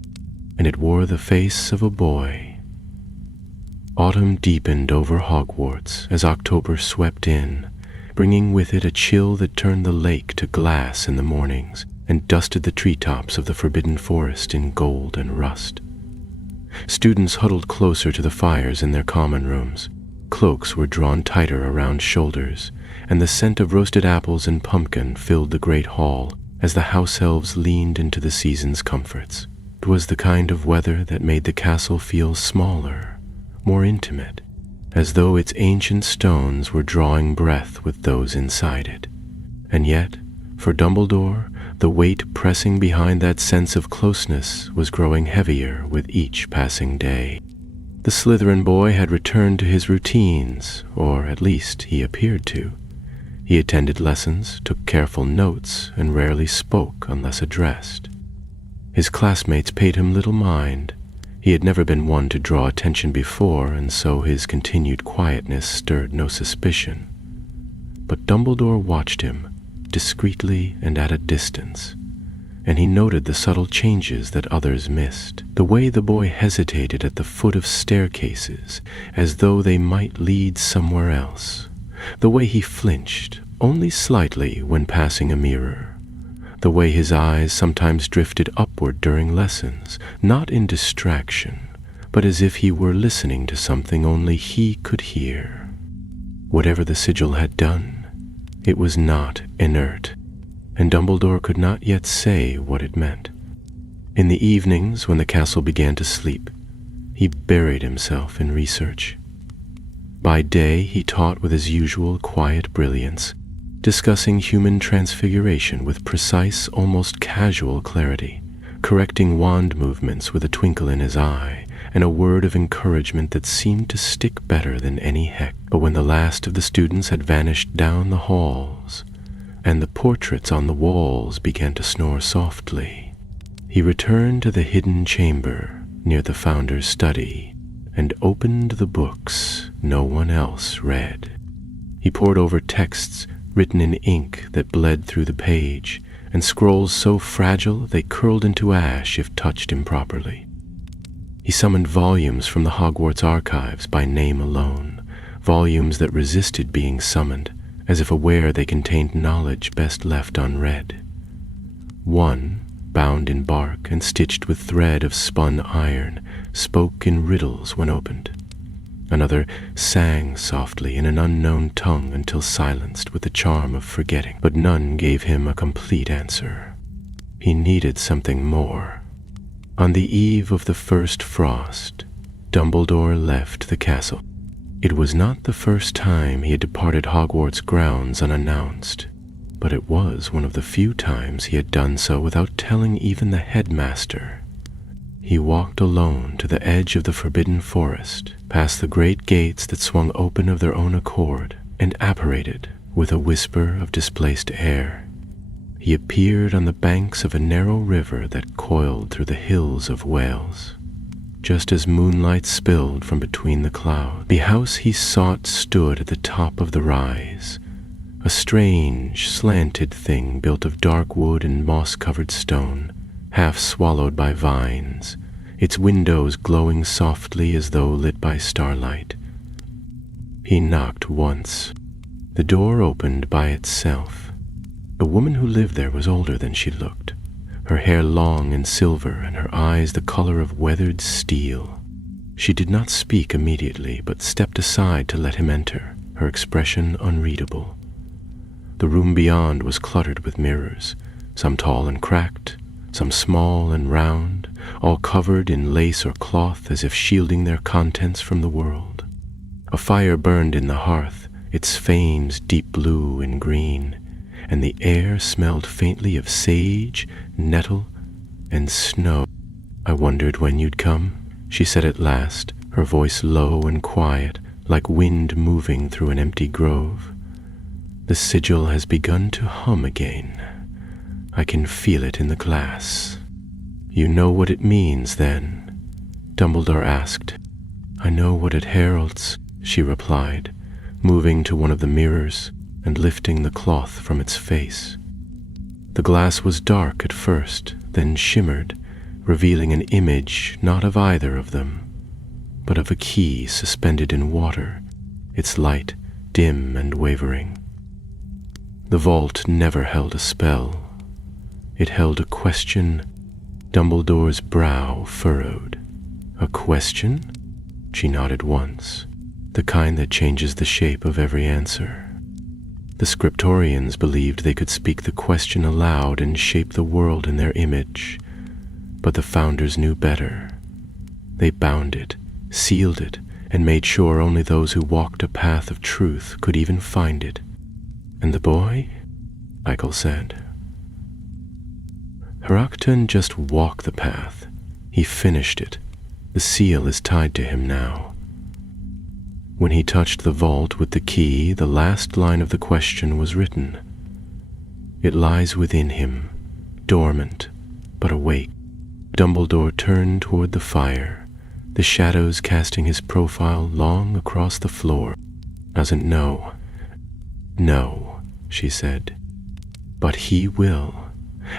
and it wore the face of a boy. Autumn deepened over Hogwarts as October swept in, bringing with it a chill that turned the lake to glass in the mornings and dusted the treetops of the Forbidden Forest in gold and rust. Students huddled closer to the fires in their common rooms. Cloaks were drawn tighter around shoulders, and the scent of roasted apples and pumpkin filled the great hall as the house elves leaned into the season's comforts. It was the kind of weather that made the castle feel smaller, more intimate, as though its ancient stones were drawing breath with those inside it. And yet, for Dumbledore, the weight pressing behind that sense of closeness was growing heavier with each passing day. The Slytherin boy had returned to his routines, or at least he appeared to. He attended lessons, took careful notes, and rarely spoke unless addressed. His classmates paid him little mind. He had never been one to draw attention before, and so his continued quietness stirred no suspicion. But Dumbledore watched him, discreetly and at a distance, and he noted the subtle changes that others missed. The way the boy hesitated at the foot of staircases, as though they might lead somewhere else. The way he flinched, only slightly, when passing a mirror. The way his eyes sometimes drifted upward during lessons, not in distraction, but as if he were listening to something only he could hear. Whatever the sigil had done, it was not inert, and Dumbledore could not yet say what it meant. In the evenings, when the castle began to sleep, he buried himself in research. By day, he taught with his usual quiet brilliance, discussing human transfiguration with precise, almost casual clarity, correcting wand movements with a twinkle in his eye, and a word of encouragement that seemed to stick better than any heck. But when the last of the students had vanished down the halls, and the portraits on the walls began to snore softly, he returned to the hidden chamber near the founder's study, and opened the books no one else read. He pored over texts written in ink that bled through the page, and scrolls so fragile they curled into ash if touched improperly. He summoned volumes from the Hogwarts archives by name alone, volumes that resisted being summoned, as if aware they contained knowledge best left unread. One, bound in bark and stitched with thread of spun iron, spoke in riddles when opened. Another sang softly in an unknown tongue until silenced with the charm of forgetting, but none gave him a complete answer. He needed something more. On the eve of the first frost, Dumbledore left the castle. It was not the first time he had departed Hogwarts grounds unannounced, but it was one of the few times he had done so without telling even the headmaster. He walked alone to the edge of the forbidden forest, past the great gates that swung open of their own accord, and apparated with a whisper of displaced air. He appeared on the banks of a narrow river that coiled through the hills of Wales. Just as moonlight spilled from between the clouds, the house he sought stood at the top of the rise, a strange, slanted thing built of dark wood and moss-covered stone, half swallowed by vines, its windows glowing softly as though lit by starlight. He knocked once. The door opened by itself. The woman who lived there was older than she looked, her hair long and silver and her eyes the color of weathered steel. She did not speak immediately, but stepped aside to let him enter, her expression unreadable. The room beyond was cluttered with mirrors, some tall and cracked, some small and round, all covered in lace or cloth as if shielding their contents from the world. A fire burned in the hearth, its flames deep blue and green, and the air smelled faintly of sage, nettle, and snow. "I wondered when you'd come," she said at last, her voice low and quiet, like wind moving through an empty grove. "The sigil has begun to hum again. I can feel it in the glass." "You know what it means, then?" Dumbledore asked. "I know what it heralds," she replied, moving to one of the mirrors and lifting the cloth from its face. The glass was dark at first, then shimmered, revealing an image not of either of them, but of a key suspended in water, its light dim and wavering. The vault never held a spell. It held a question. Dumbledore's brow furrowed. "A question?" She nodded once, the kind that changes the shape of every answer. The scriptorians believed they could speak the question aloud and shape the world in their image, but the founders knew better. They bound it, sealed it, and made sure only those who walked a path of truth could even find it. "And the boy?" Michael said. "Heracton just walked the path. He finished it. The seal is tied to him now." When he touched the vault with the key, the last line of the question was written. "It lies within him, dormant, but awake." Dumbledore turned toward the fire, the shadows casting his profile long across the floor. "Doesn't know." "No," she said, "but he will.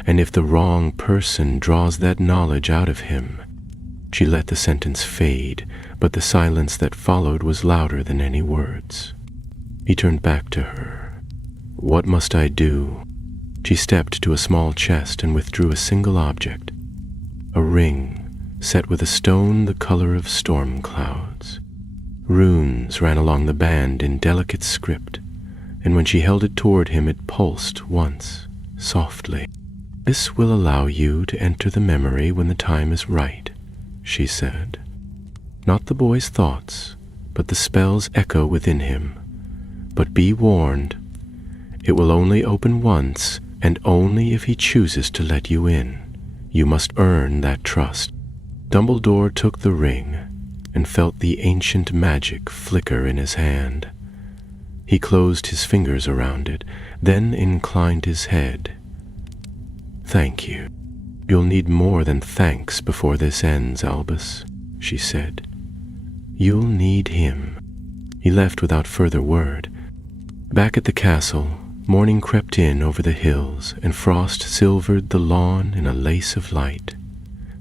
And if the wrong person draws that knowledge out of him—" She let the sentence fade, but the silence that followed was louder than any words. He turned back to her. "What must I do?" She stepped to a small chest and withdrew a single object, a ring set with a stone the color of storm clouds. Runes ran along the band in delicate script, and when she held it toward him it pulsed once, softly. "This will allow you to enter the memory when the time is right," she said. "Not the boy's thoughts, but the spell's echo within him. But be warned, it will only open once, and only if he chooses to let you in. You must earn that trust." Dumbledore took the ring and felt the ancient magic flicker in his hand. He closed his fingers around it, then inclined his head. "Thank you. You'll need more than thanks before this ends, Albus," she said. "You'll need him." He left without further word. Back at the castle, morning crept in over the hills, and frost silvered the lawn in a lace of light.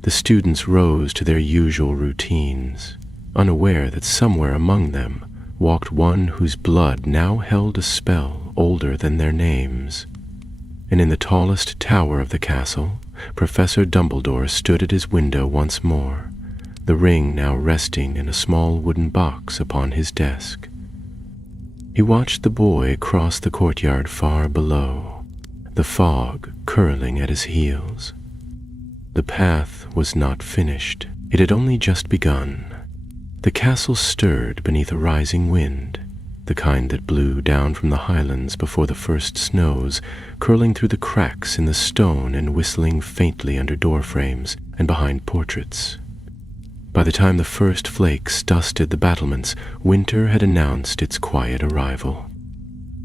The students rose to their usual routines, unaware that somewhere among them walked one whose blood now held a spell older than their names. And in the tallest tower of the castle, Professor Dumbledore stood at his window once more, the ring now resting in a small wooden box upon his desk. He watched the boy cross the courtyard far below, the fog curling at his heels. The path was not finished. It had only just begun. The castle stirred beneath a rising wind, the kind that blew down from the highlands before the first snows, curling through the cracks in the stone and whistling faintly under door frames and behind portraits. By the time the first flakes dusted the battlements, winter had announced its quiet arrival.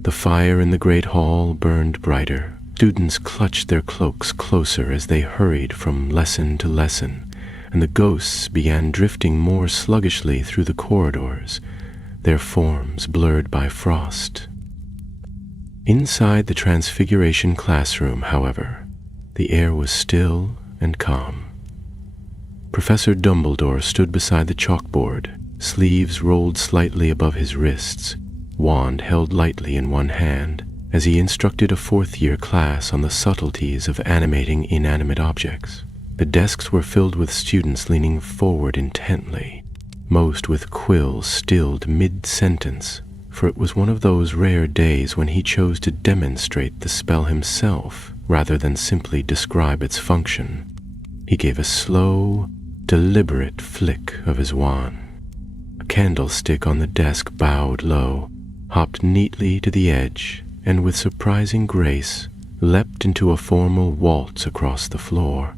The fire in the great hall burned brighter. Students clutched their cloaks closer as they hurried from lesson to lesson, and the ghosts began drifting more sluggishly through the corridors, their forms blurred by frost. Inside the Transfiguration classroom, however, the air was still and calm. Professor Dumbledore stood beside the chalkboard, sleeves rolled slightly above his wrists, wand held lightly in one hand, as he instructed a fourth-year class on the subtleties of animating inanimate objects. The desks were filled with students leaning forward intently, most with quills stilled mid-sentence, for it was one of those rare days when he chose to demonstrate the spell himself rather than simply describe its function. He gave a slow, deliberate flick of his wand. A candlestick on the desk bowed low, hopped neatly to the edge, and with surprising grace leapt into a formal waltz across the floor.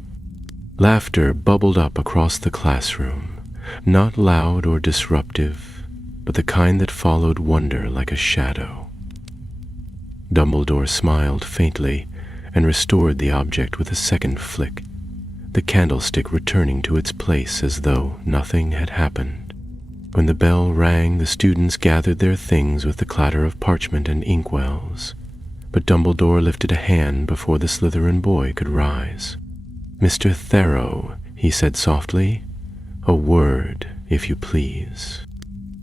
Laughter bubbled up across the classroom, not loud or disruptive, but the kind that followed wonder like a shadow. Dumbledore smiled faintly and restored the object with a second flick, the candlestick returning to its place as though nothing had happened. When the bell rang, the students gathered their things with the clatter of parchment and inkwells, but Dumbledore lifted a hand before the Slytherin boy could rise. "Mr. Theroux," he said softly, "a word, if you please."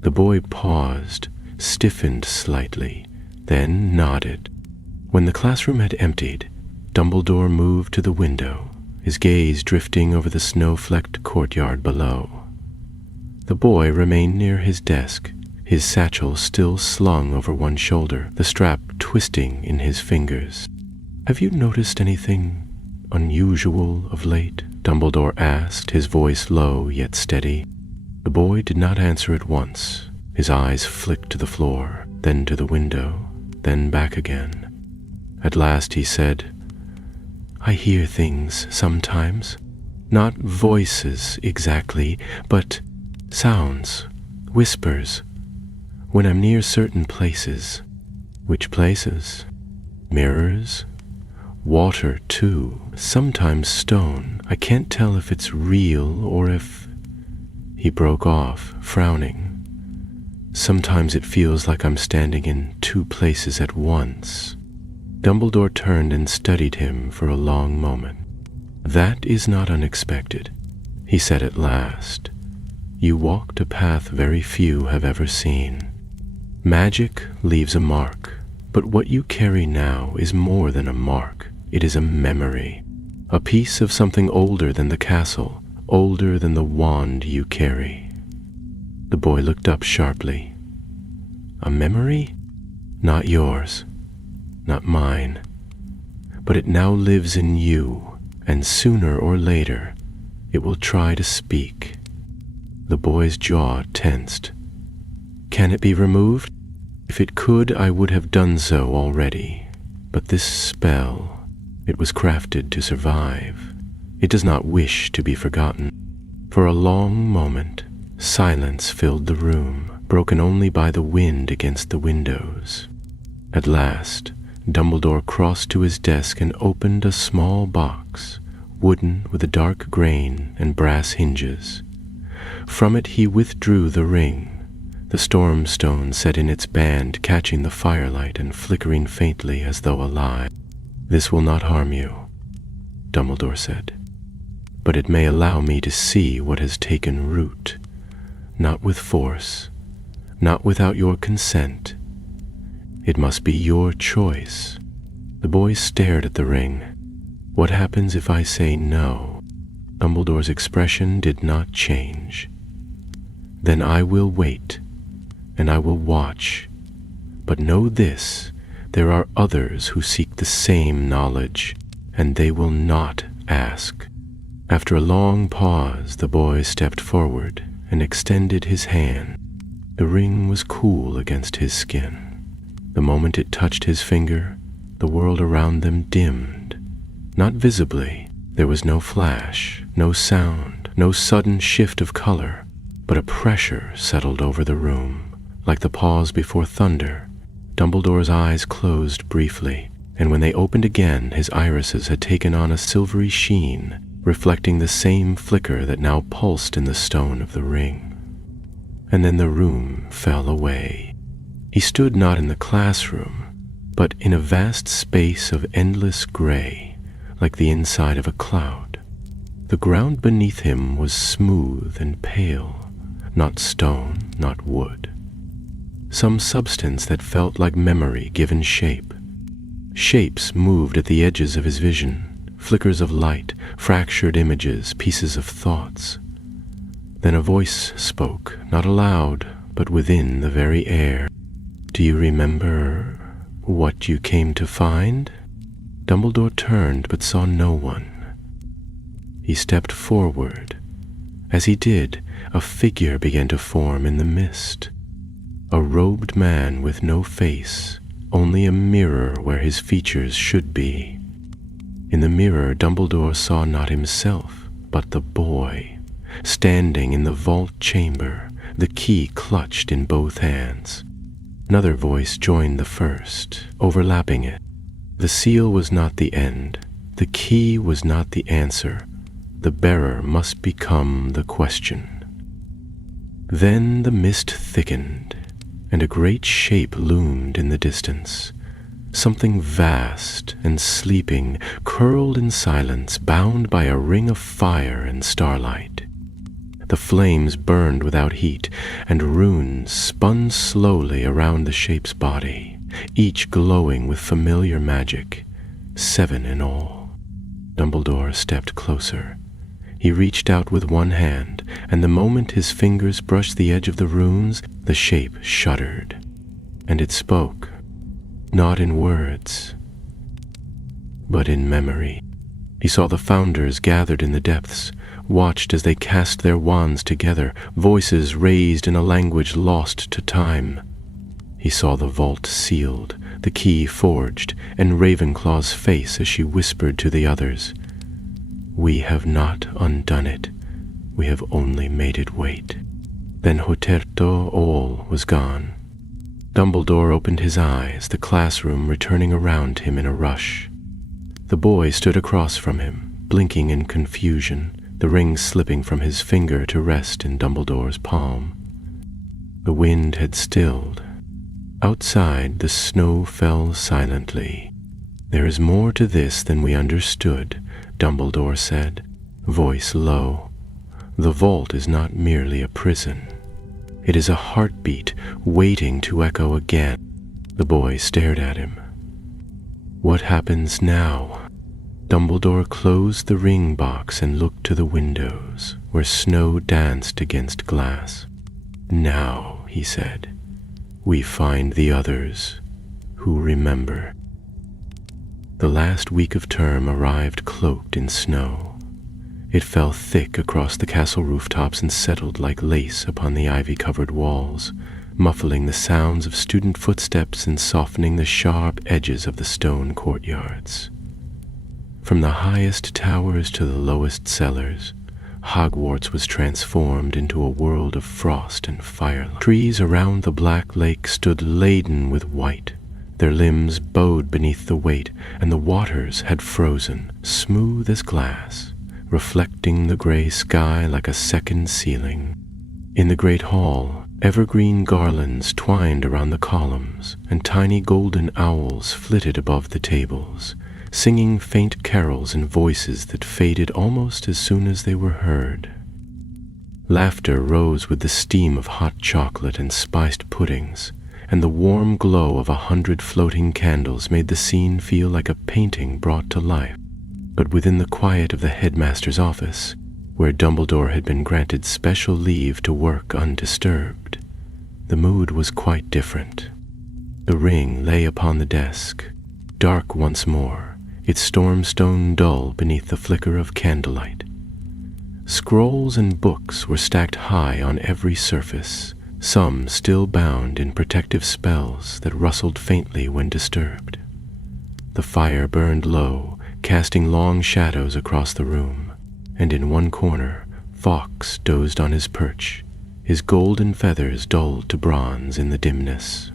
The boy paused, stiffened slightly, then nodded. When the classroom had emptied, Dumbledore moved to the window, his gaze drifting over the snow-flecked courtyard below. The boy remained near his desk, his satchel still slung over one shoulder, the strap twisting in his fingers. "Have you noticed anything unusual of late?" Dumbledore asked, his voice low yet steady. The boy did not answer at once. His eyes flicked to the floor, then to the window, then back again. At last he said, "I hear things sometimes. Not voices exactly, but sounds, whispers, when I'm near certain places." "Which places?" "Mirrors. Water, too. Sometimes stone. I can't tell if it's real or if—" He broke off, frowning. "Sometimes it feels like I'm standing in two places at once." Dumbledore turned and studied him for a long moment. "That is not unexpected," he said at last. "You walked a path very few have ever seen. Magic leaves a mark, but what you carry now is more than a mark. It is a memory, a piece of something older than the castle, older than the wand you carry." The boy looked up sharply. "A memory? Not yours. Not mine, but it now lives in you, and sooner or later it will try to speak." The boy's jaw tensed. "Can it be removed? If it could, I would have done so already. But this spell, it was crafted to survive. It does not wish to be forgotten." For a long moment, silence filled the room, broken only by the wind against the windows. At last, Dumbledore crossed to his desk and opened a small box, wooden with a dark grain and brass hinges. From it he withdrew the ring, The storm stone set in its band, catching the firelight and flickering faintly as though alive. "This will not harm you," Dumbledore said, "but it may allow me to see what has taken root. Not with force, not without your consent. It must be your choice." The boy stared at the ring. "What happens if I say no?" Dumbledore's expression did not change. "Then I will wait, and I will watch. But know this, there are others who seek the same knowledge, and they will not ask." After a long pause, the boy stepped forward and extended his hand. The ring was cool against his skin. The moment it touched his finger, the world around them dimmed. Not visibly. There was no flash, no sound, no sudden shift of color, but a pressure settled over the room. Like the pause before thunder, Dumbledore's eyes closed briefly, and when they opened again, his irises had taken on a silvery sheen, reflecting the same flicker that now pulsed in the stone of the ring. And then the room fell away. He stood not in the classroom, but in a vast space of endless gray, like the inside of a cloud. The ground beneath him was smooth and pale, not stone, not wood. Some substance that felt like memory given shape. Shapes moved at the edges of his vision, flickers of light, fractured images, pieces of thoughts. Then a voice spoke, not aloud, but within the very air. "Do you remember what you came to find?" Dumbledore turned but saw no one. He stepped forward. As he did, a figure began to form in the mist. A robed man with no face, only a mirror where his features should be. In the mirror, Dumbledore saw not himself, but the boy, standing in the vault chamber, the key clutched in both hands. Another voice joined the first, overlapping it. The seal was not the end. The key was not the answer. The bearer must become the question. Then the mist thickened, and a great shape loomed in the distance. Something vast and sleeping, curled in silence, bound by a ring of fire and starlight. The flames burned without heat, and runes spun slowly around the shape's body, each glowing with familiar magic, 7 in all. Dumbledore stepped closer. He reached out with one hand, and the moment his fingers brushed the edge of the runes, the shape shuddered, and it spoke, not in words, but in memory. He saw the founders gathered in the depths, watched as they cast their wands together, voices raised in a language lost to time. He saw the vault sealed, the key forged, and Ravenclaw's face as she whispered to the others, "We have not undone it. We have only made it wait." Then Hoterto all was gone. Dumbledore opened his eyes, the classroom returning around him in a rush. The boy stood across from him, blinking in confusion, the ring slipping from his finger to rest in Dumbledore's palm. The wind had stilled. Outside, the snow fell silently. "There is more to this than we understood," Dumbledore said, voice low. "The vault is not merely a prison. It is a heartbeat waiting to echo again." The boy stared at him. "What happens now?" Dumbledore closed the ring box and looked to the windows, where snow danced against glass. "Now," he said, "we find the others who remember." The last week of term arrived cloaked in snow. It fell thick across the castle rooftops and settled like lace upon the ivy-covered walls, muffling the sounds of student footsteps and softening the sharp edges of the stone courtyards. From the highest towers to the lowest cellars, Hogwarts was transformed into a world of frost and firelight. Trees around the black lake stood laden with white. Their limbs bowed beneath the weight, and the waters had frozen, smooth as glass, reflecting the gray sky like a second ceiling. In the great hall, Evergreen garlands twined around the columns, and tiny golden owls flitted above the tables, singing faint carols in voices that faded almost as soon as they were heard. Laughter rose with the steam of hot chocolate and spiced puddings, and the warm glow of 100 floating candles made the scene feel like a painting brought to life. But within the quiet of the headmaster's office, where Dumbledore had been granted special leave to work undisturbed, the mood was quite different. The ring lay upon the desk, dark once more, its stormstone dull beneath the flicker of candlelight. Scrolls and books were stacked high on every surface, some still bound in protective spells that rustled faintly when disturbed. The fire burned low, casting long shadows across the room, and in one corner, Fawkes dozed on his perch, his golden feathers dulled to bronze in the dimness.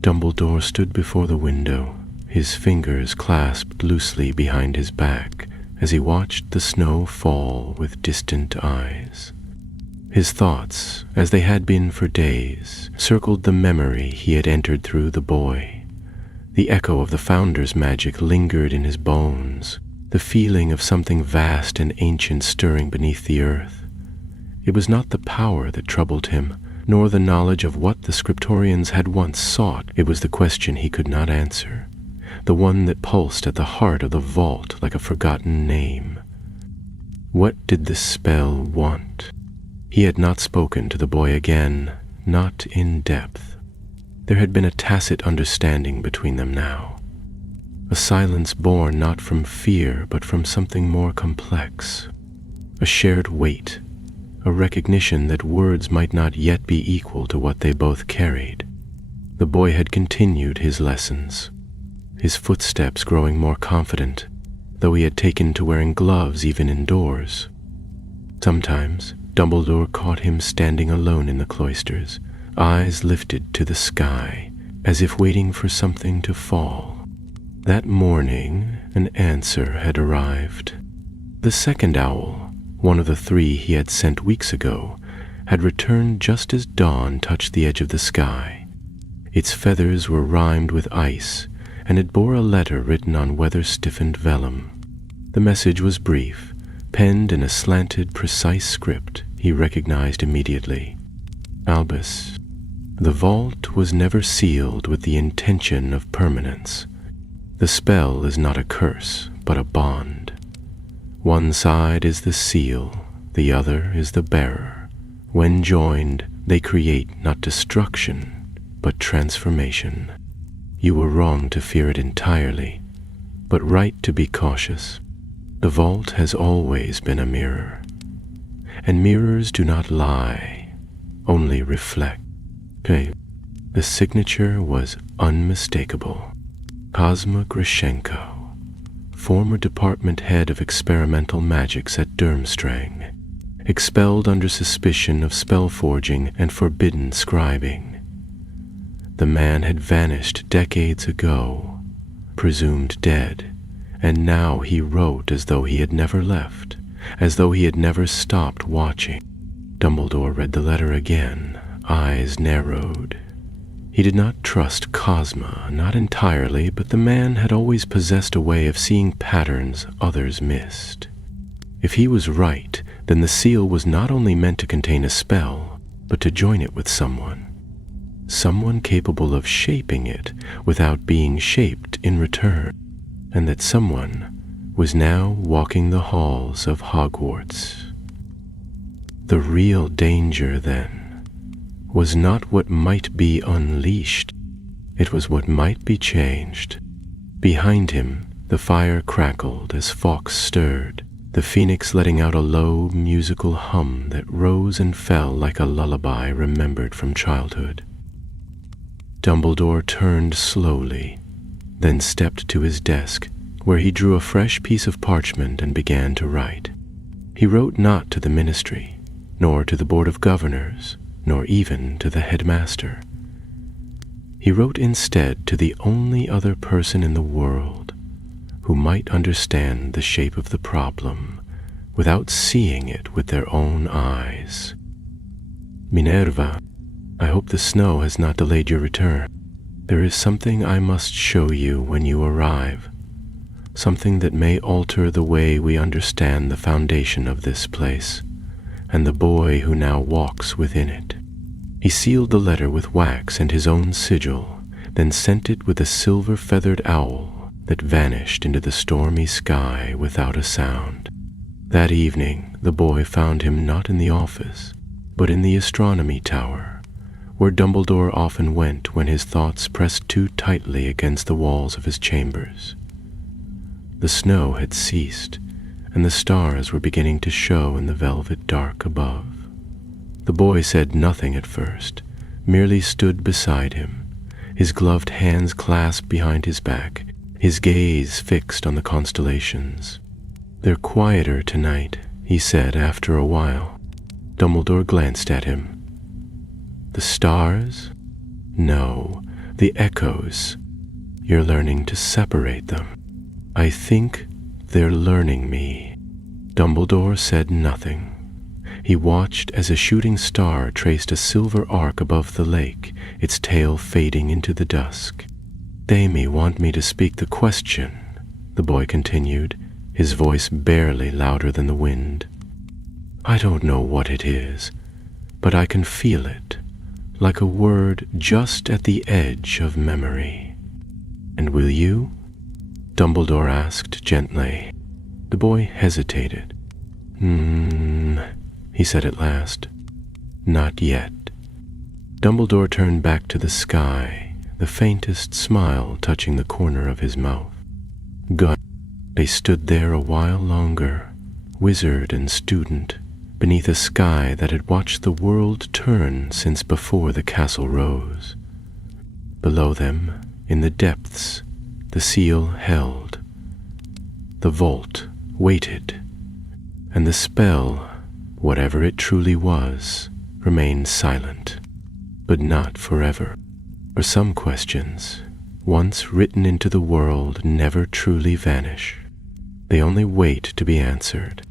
Dumbledore stood before the window, his fingers clasped loosely behind his back as he watched the snow fall with distant eyes. His thoughts, as they had been for days, circled the memory he had entered through the boy. The echo of the Founder's magic lingered in his bones, the feeling of something vast and ancient stirring beneath the earth. It was not the power that troubled him, nor the knowledge of what the scriptorians had once sought. It was the question he could not answer, the one that pulsed at the heart of the vault like a forgotten name. What did the spell want? He had not spoken to the boy again, not in depth. There had been a tacit understanding between them now, a silence born not from fear but from something more complex, a shared weight, a recognition that words might not yet be equal to what they both carried. The boy had continued his lessons, his footsteps growing more confident, though he had taken to wearing gloves even indoors. Sometimes Dumbledore caught him standing alone in the cloisters, eyes lifted to the sky, as if waiting for something to fall. That morning, an answer had arrived. The second owl, one of the 3 he had sent weeks ago, had returned just as dawn touched the edge of the sky. Its feathers were rimed with ice, and it bore a letter written on weather-stiffened vellum. The message was brief, penned in a slanted, precise script he recognized immediately. Albus, the vault was never sealed with the intention of permanence. The spell is not a curse, but a bond. One side is the seal, the other is the bearer. When joined, they create not destruction, but transformation. You were wrong to fear it entirely, but right to be cautious. The vault has always been a mirror, and mirrors do not lie, only reflect. The signature was unmistakable. Cosma Grishenko, former department head of experimental magics at Durmstrang, expelled under suspicion of spell forging and forbidden scribing. The man had vanished decades ago, presumed dead, and now he wrote as though he had never left, as though he had never stopped watching. Dumbledore read the letter again, eyes narrowed. He did not trust Cosma, not entirely, but the man had always possessed a way of seeing patterns others missed. If he was right, then the seal was not only meant to contain a spell, but to join it with someone capable of shaping it without being shaped in return, and that someone was now walking the halls of Hogwarts. The real danger, then, was not what might be unleashed, it was what might be changed. Behind him, the fire crackled as Fawkes stirred, the phoenix letting out a low, musical hum that rose and fell like a lullaby remembered from childhood. Dumbledore turned slowly, then stepped to his desk, where he drew a fresh piece of parchment and began to write. He wrote not to the ministry, nor to the Board of Governors, nor even to the headmaster. He wrote instead to the only other person in the world who might understand the shape of the problem without seeing it with their own eyes. Minerva, I hope the snow has not delayed your return. There is something I must show you when you arrive, something that may alter the way we understand the foundation of this place, and the boy who now walks within it." He sealed the letter with wax and his own sigil, then sent it with a silver-feathered owl that vanished into the stormy sky without a sound. That evening, the boy found him not in the office, but in the astronomy tower, where Dumbledore often went when his thoughts pressed too tightly against the walls of his chambers. The snow had ceased, and the stars were beginning to show in the velvet dark above. The boy said nothing at first, merely stood beside him, his gloved hands clasped behind his back, his gaze fixed on the constellations. "They're quieter tonight," he said after a while. Dumbledore glanced at him. "The stars? No, the echoes. You're learning to separate them. I think they're learning me." Dumbledore said nothing. He watched as a shooting star traced a silver arc above the lake, its tail fading into the dusk. "They may want me to speak the question," the boy continued, his voice barely louder than the wind. "I don't know what it is, but I can feel it, like a word just at the edge of memory." "And will you?" Dumbledore asked gently. The boy hesitated. He said at last. "Not yet." Dumbledore turned back to the sky, the faintest smile touching the corner of his mouth. "Good." They stood there a while longer, wizard and student, beneath a sky that had watched the world turn since before the castle rose. Below them, in the depths, the seal held. The vault waited, and the spell, whatever it truly was, remained silent, but not forever. For some questions, once written into the world, never truly vanish. They only wait to be answered.